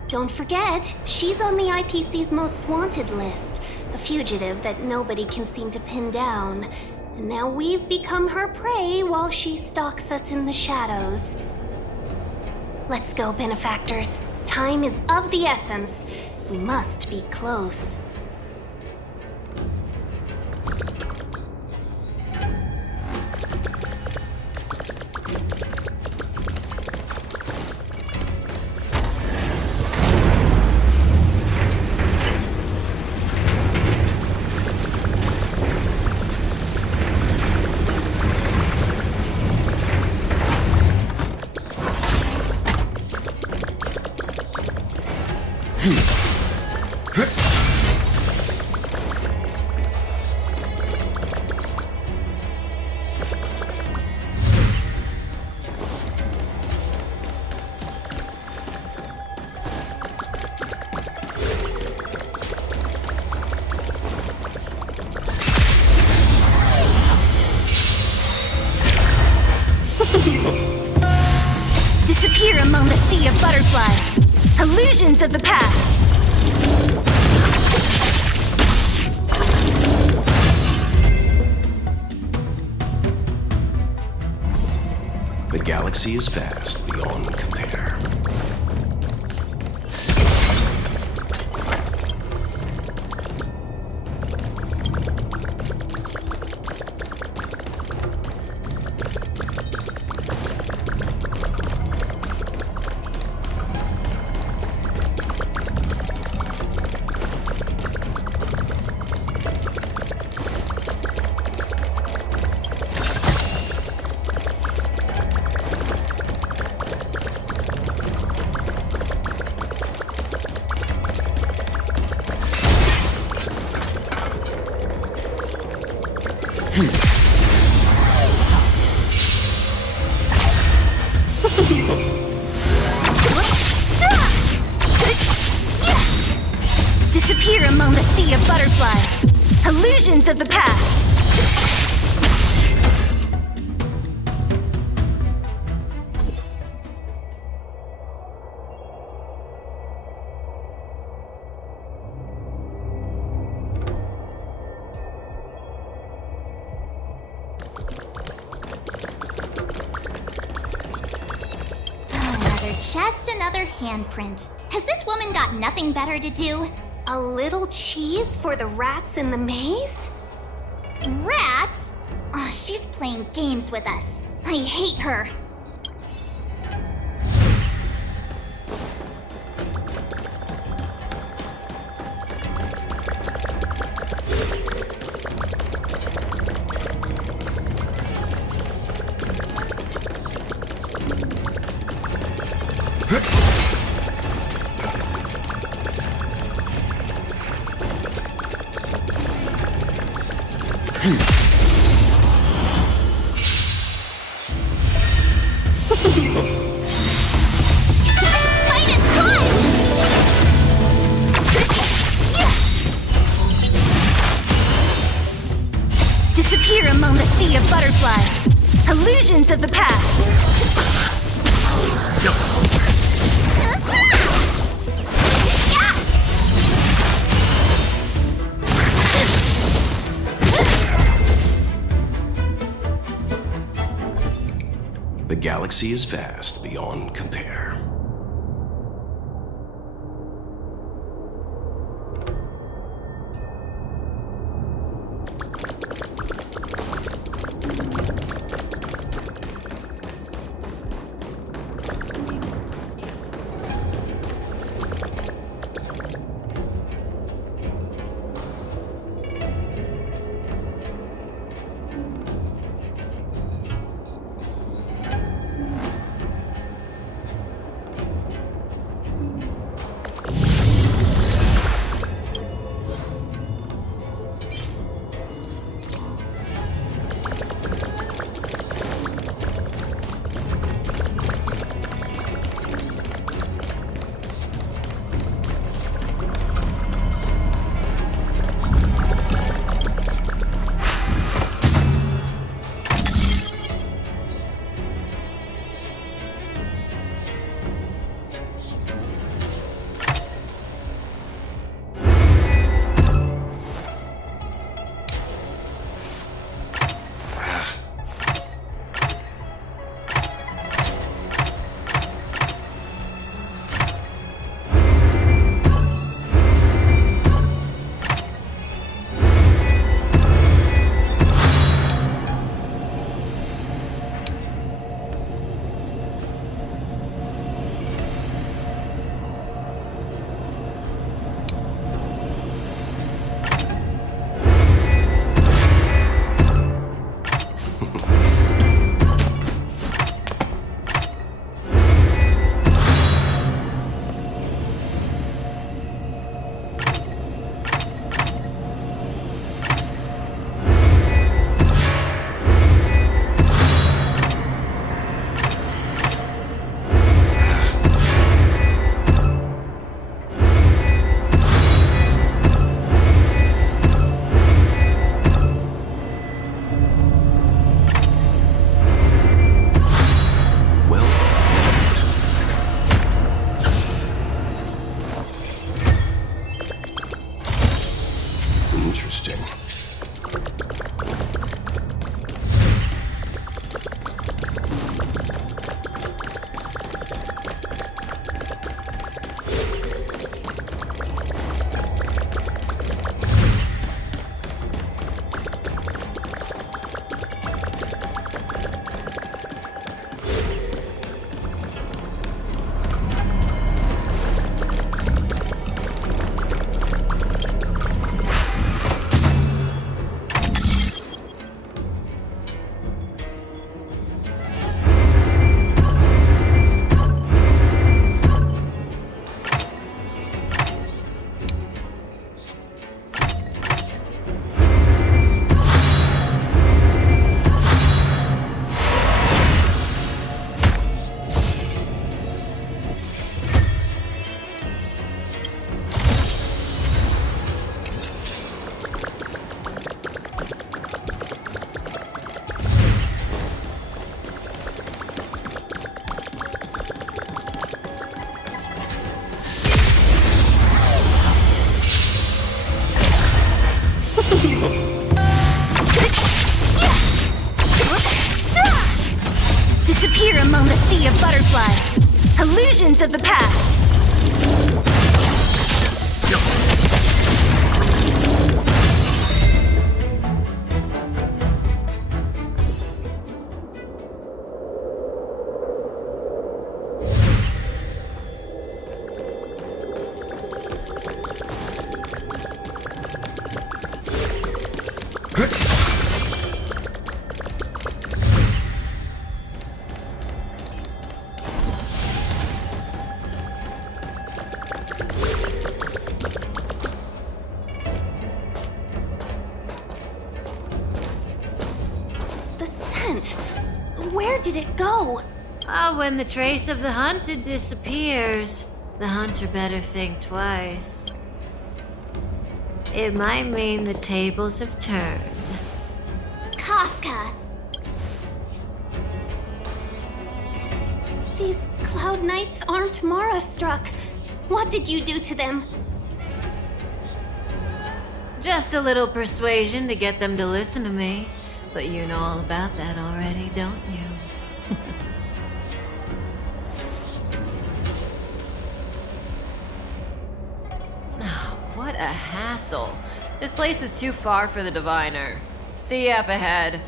Don't forget, she's on the IPC's most wanted list. A fugitive that nobody can seem to pin down. And now we've become her prey while she stalks us in the shadows. Let's go, benefactors. Time is of the essence. We must be close. Disappear among the sea of butterflies. Illusions of the past. The galaxy is vast beyond compare. Disappear among the sea of butterflies. Illusions of the past. Just another handprint. Has this woman got nothing better to do? A little cheese for the rats in the maze? Rats? Oh, she's playing games with us. I hate her. Disappear among the sea of butterflies. Illusions of the past. The galaxy is vast beyond compare. Interesting. Disappear among the sea of butterflies. Illusions of the past. Where did it go? When the trace of the hunted disappears, the hunter better think twice. It might mean the tables have turned. Kafka! These cloud knights aren't Mara struck. What did you do to them? Just a little persuasion to get them to listen to me. But you know all about that already, don't you? Oh, what a hassle. This place is too far for the diviner. See you up ahead.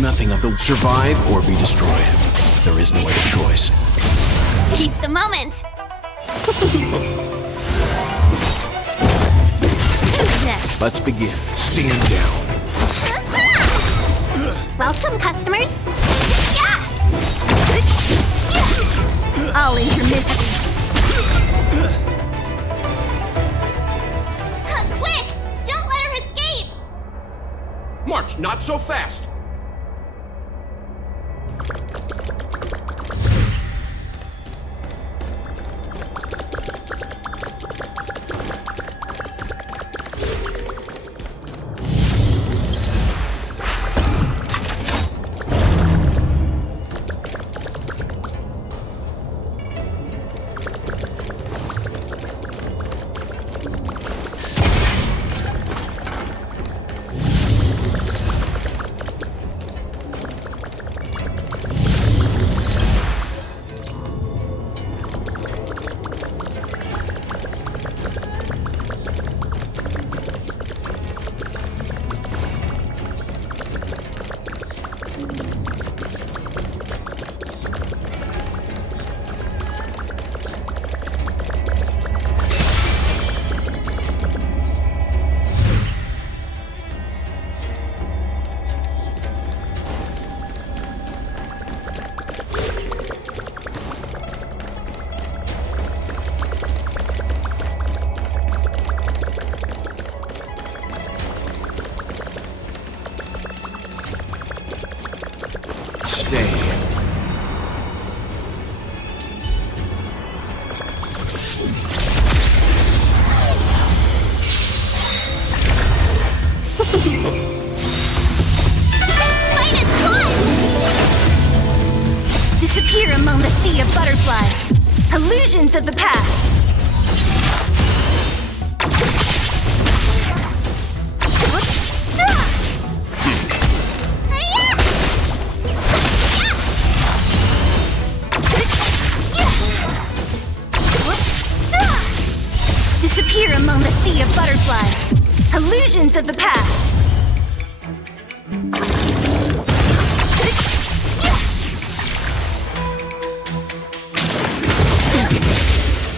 Nothing of the survive or be destroyed. There is no other choice. Seize the moment! Who's next? Let's begin. Stand down. Welcome, customers. I'll end your misery. Quick! Don't let her escape! March, not so fast! Disappear among the sea of butterflies. Illusions of the past. Disappear among the sea of butterflies. Illusions of the past.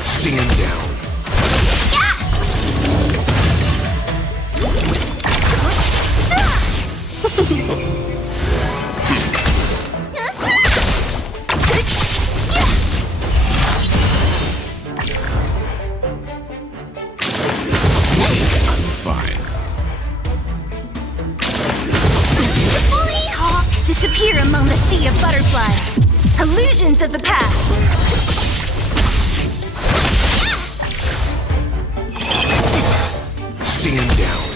Stand down. Disappear among the sea of butterflies. Illusions of the past. Stand down.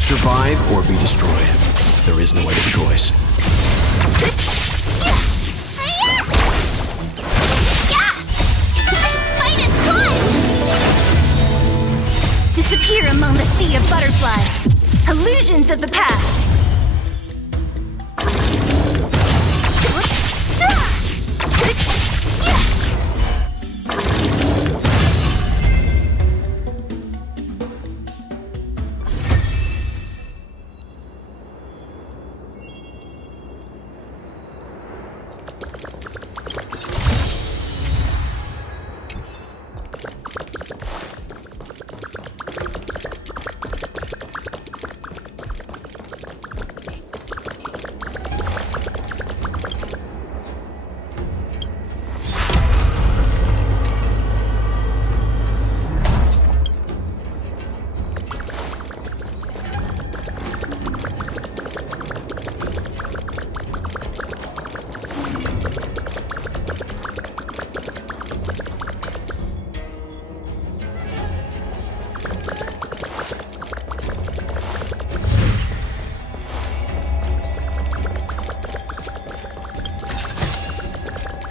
Survive or be destroyed. There is no other choice. Disappear among the sea of butterflies. Illusions of the past.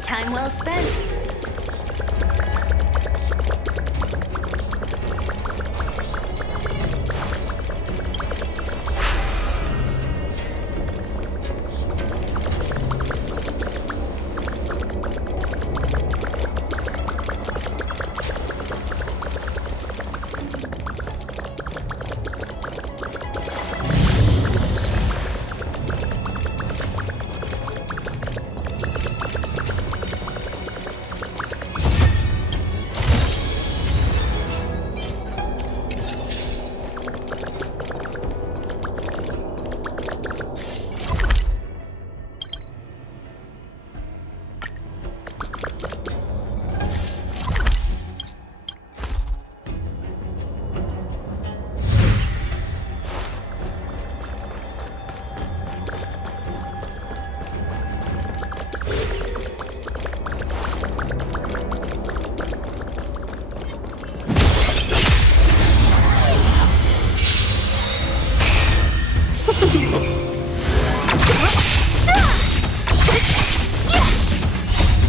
Time well spent.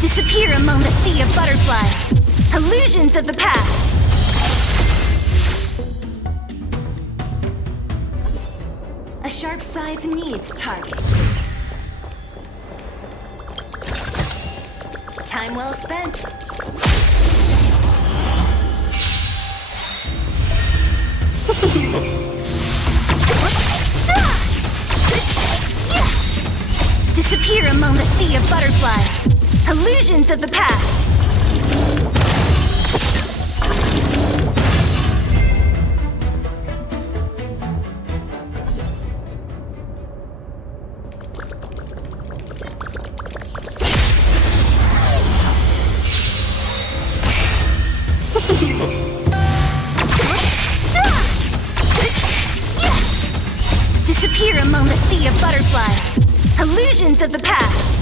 Disappear among the sea of butterflies. Illusions of the past. A sharp scythe needs target. Time well spent. Disappear among the sea of butterflies. Illusions of the past. Disappear among the sea of butterflies. Illusions of the past.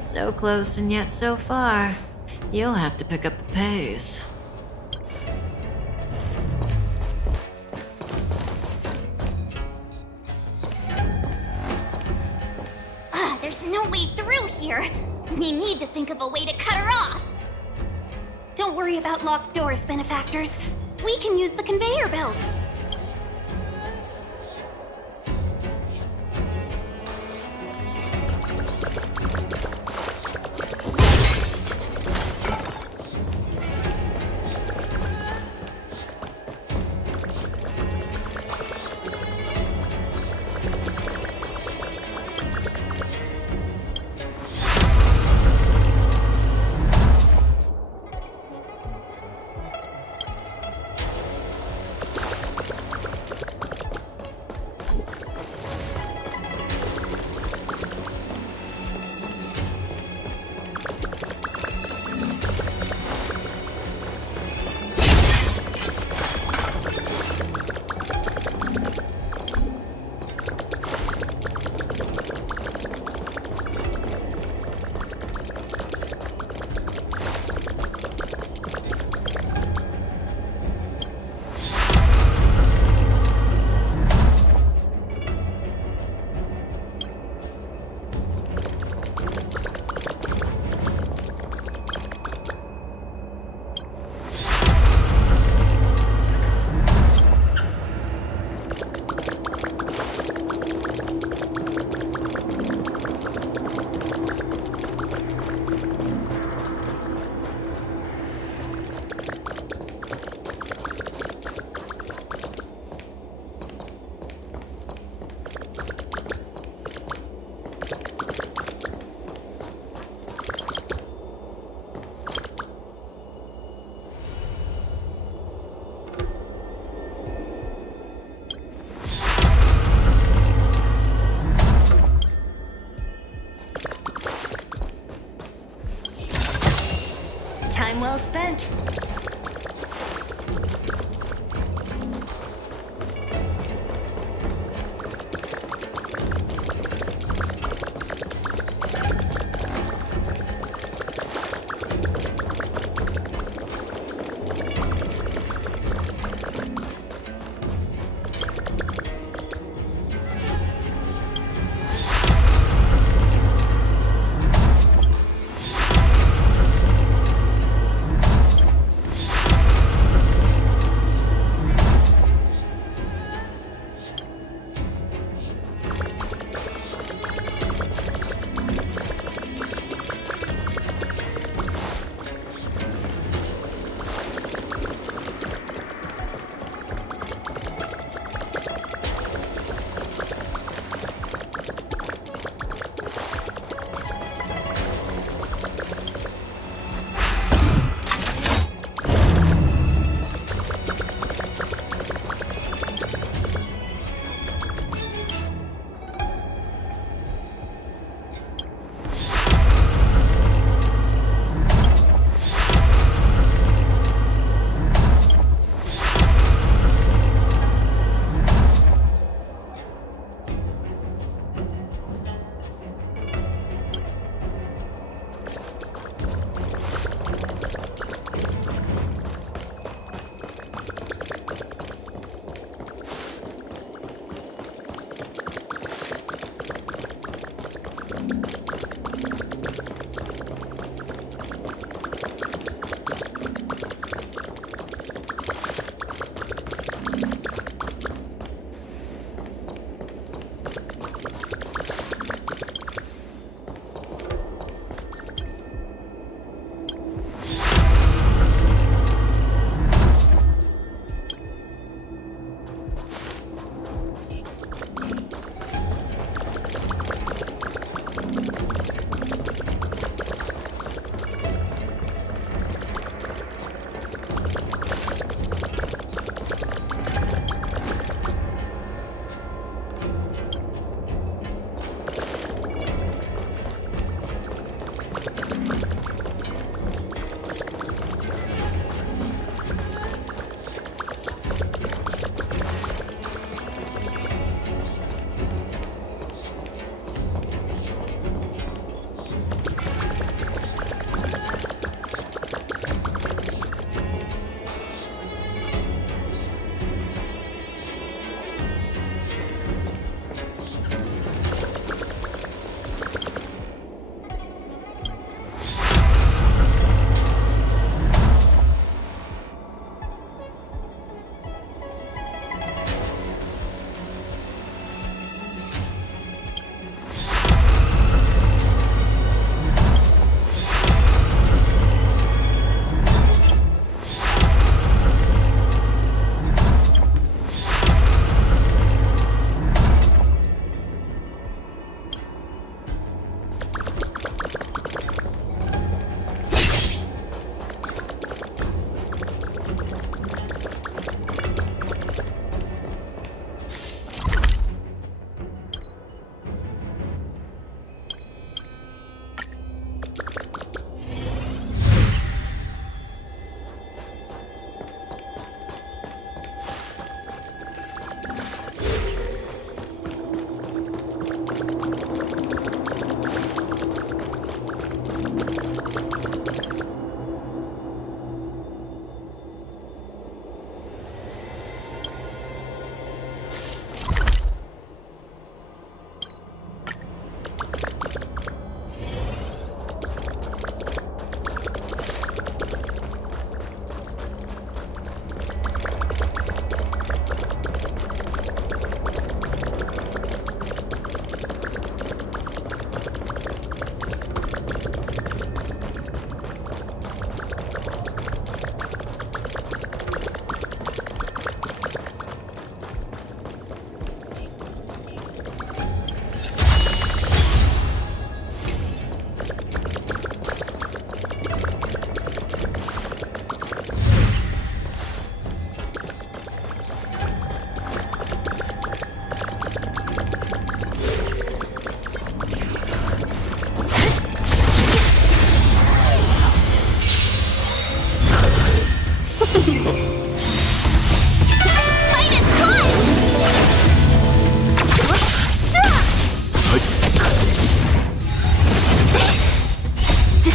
So close and yet so far. You'll have to pick up the pace. There's no way through here. We need to think of a way to cut her off. Don't worry about locked doors, benefactors. We can use the conveyor belts. Time well spent.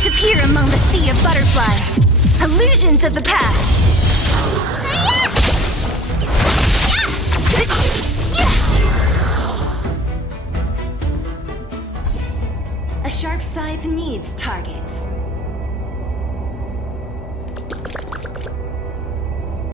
Disappear among the sea of butterflies. Illusions of the past. A sharp scythe needs targets.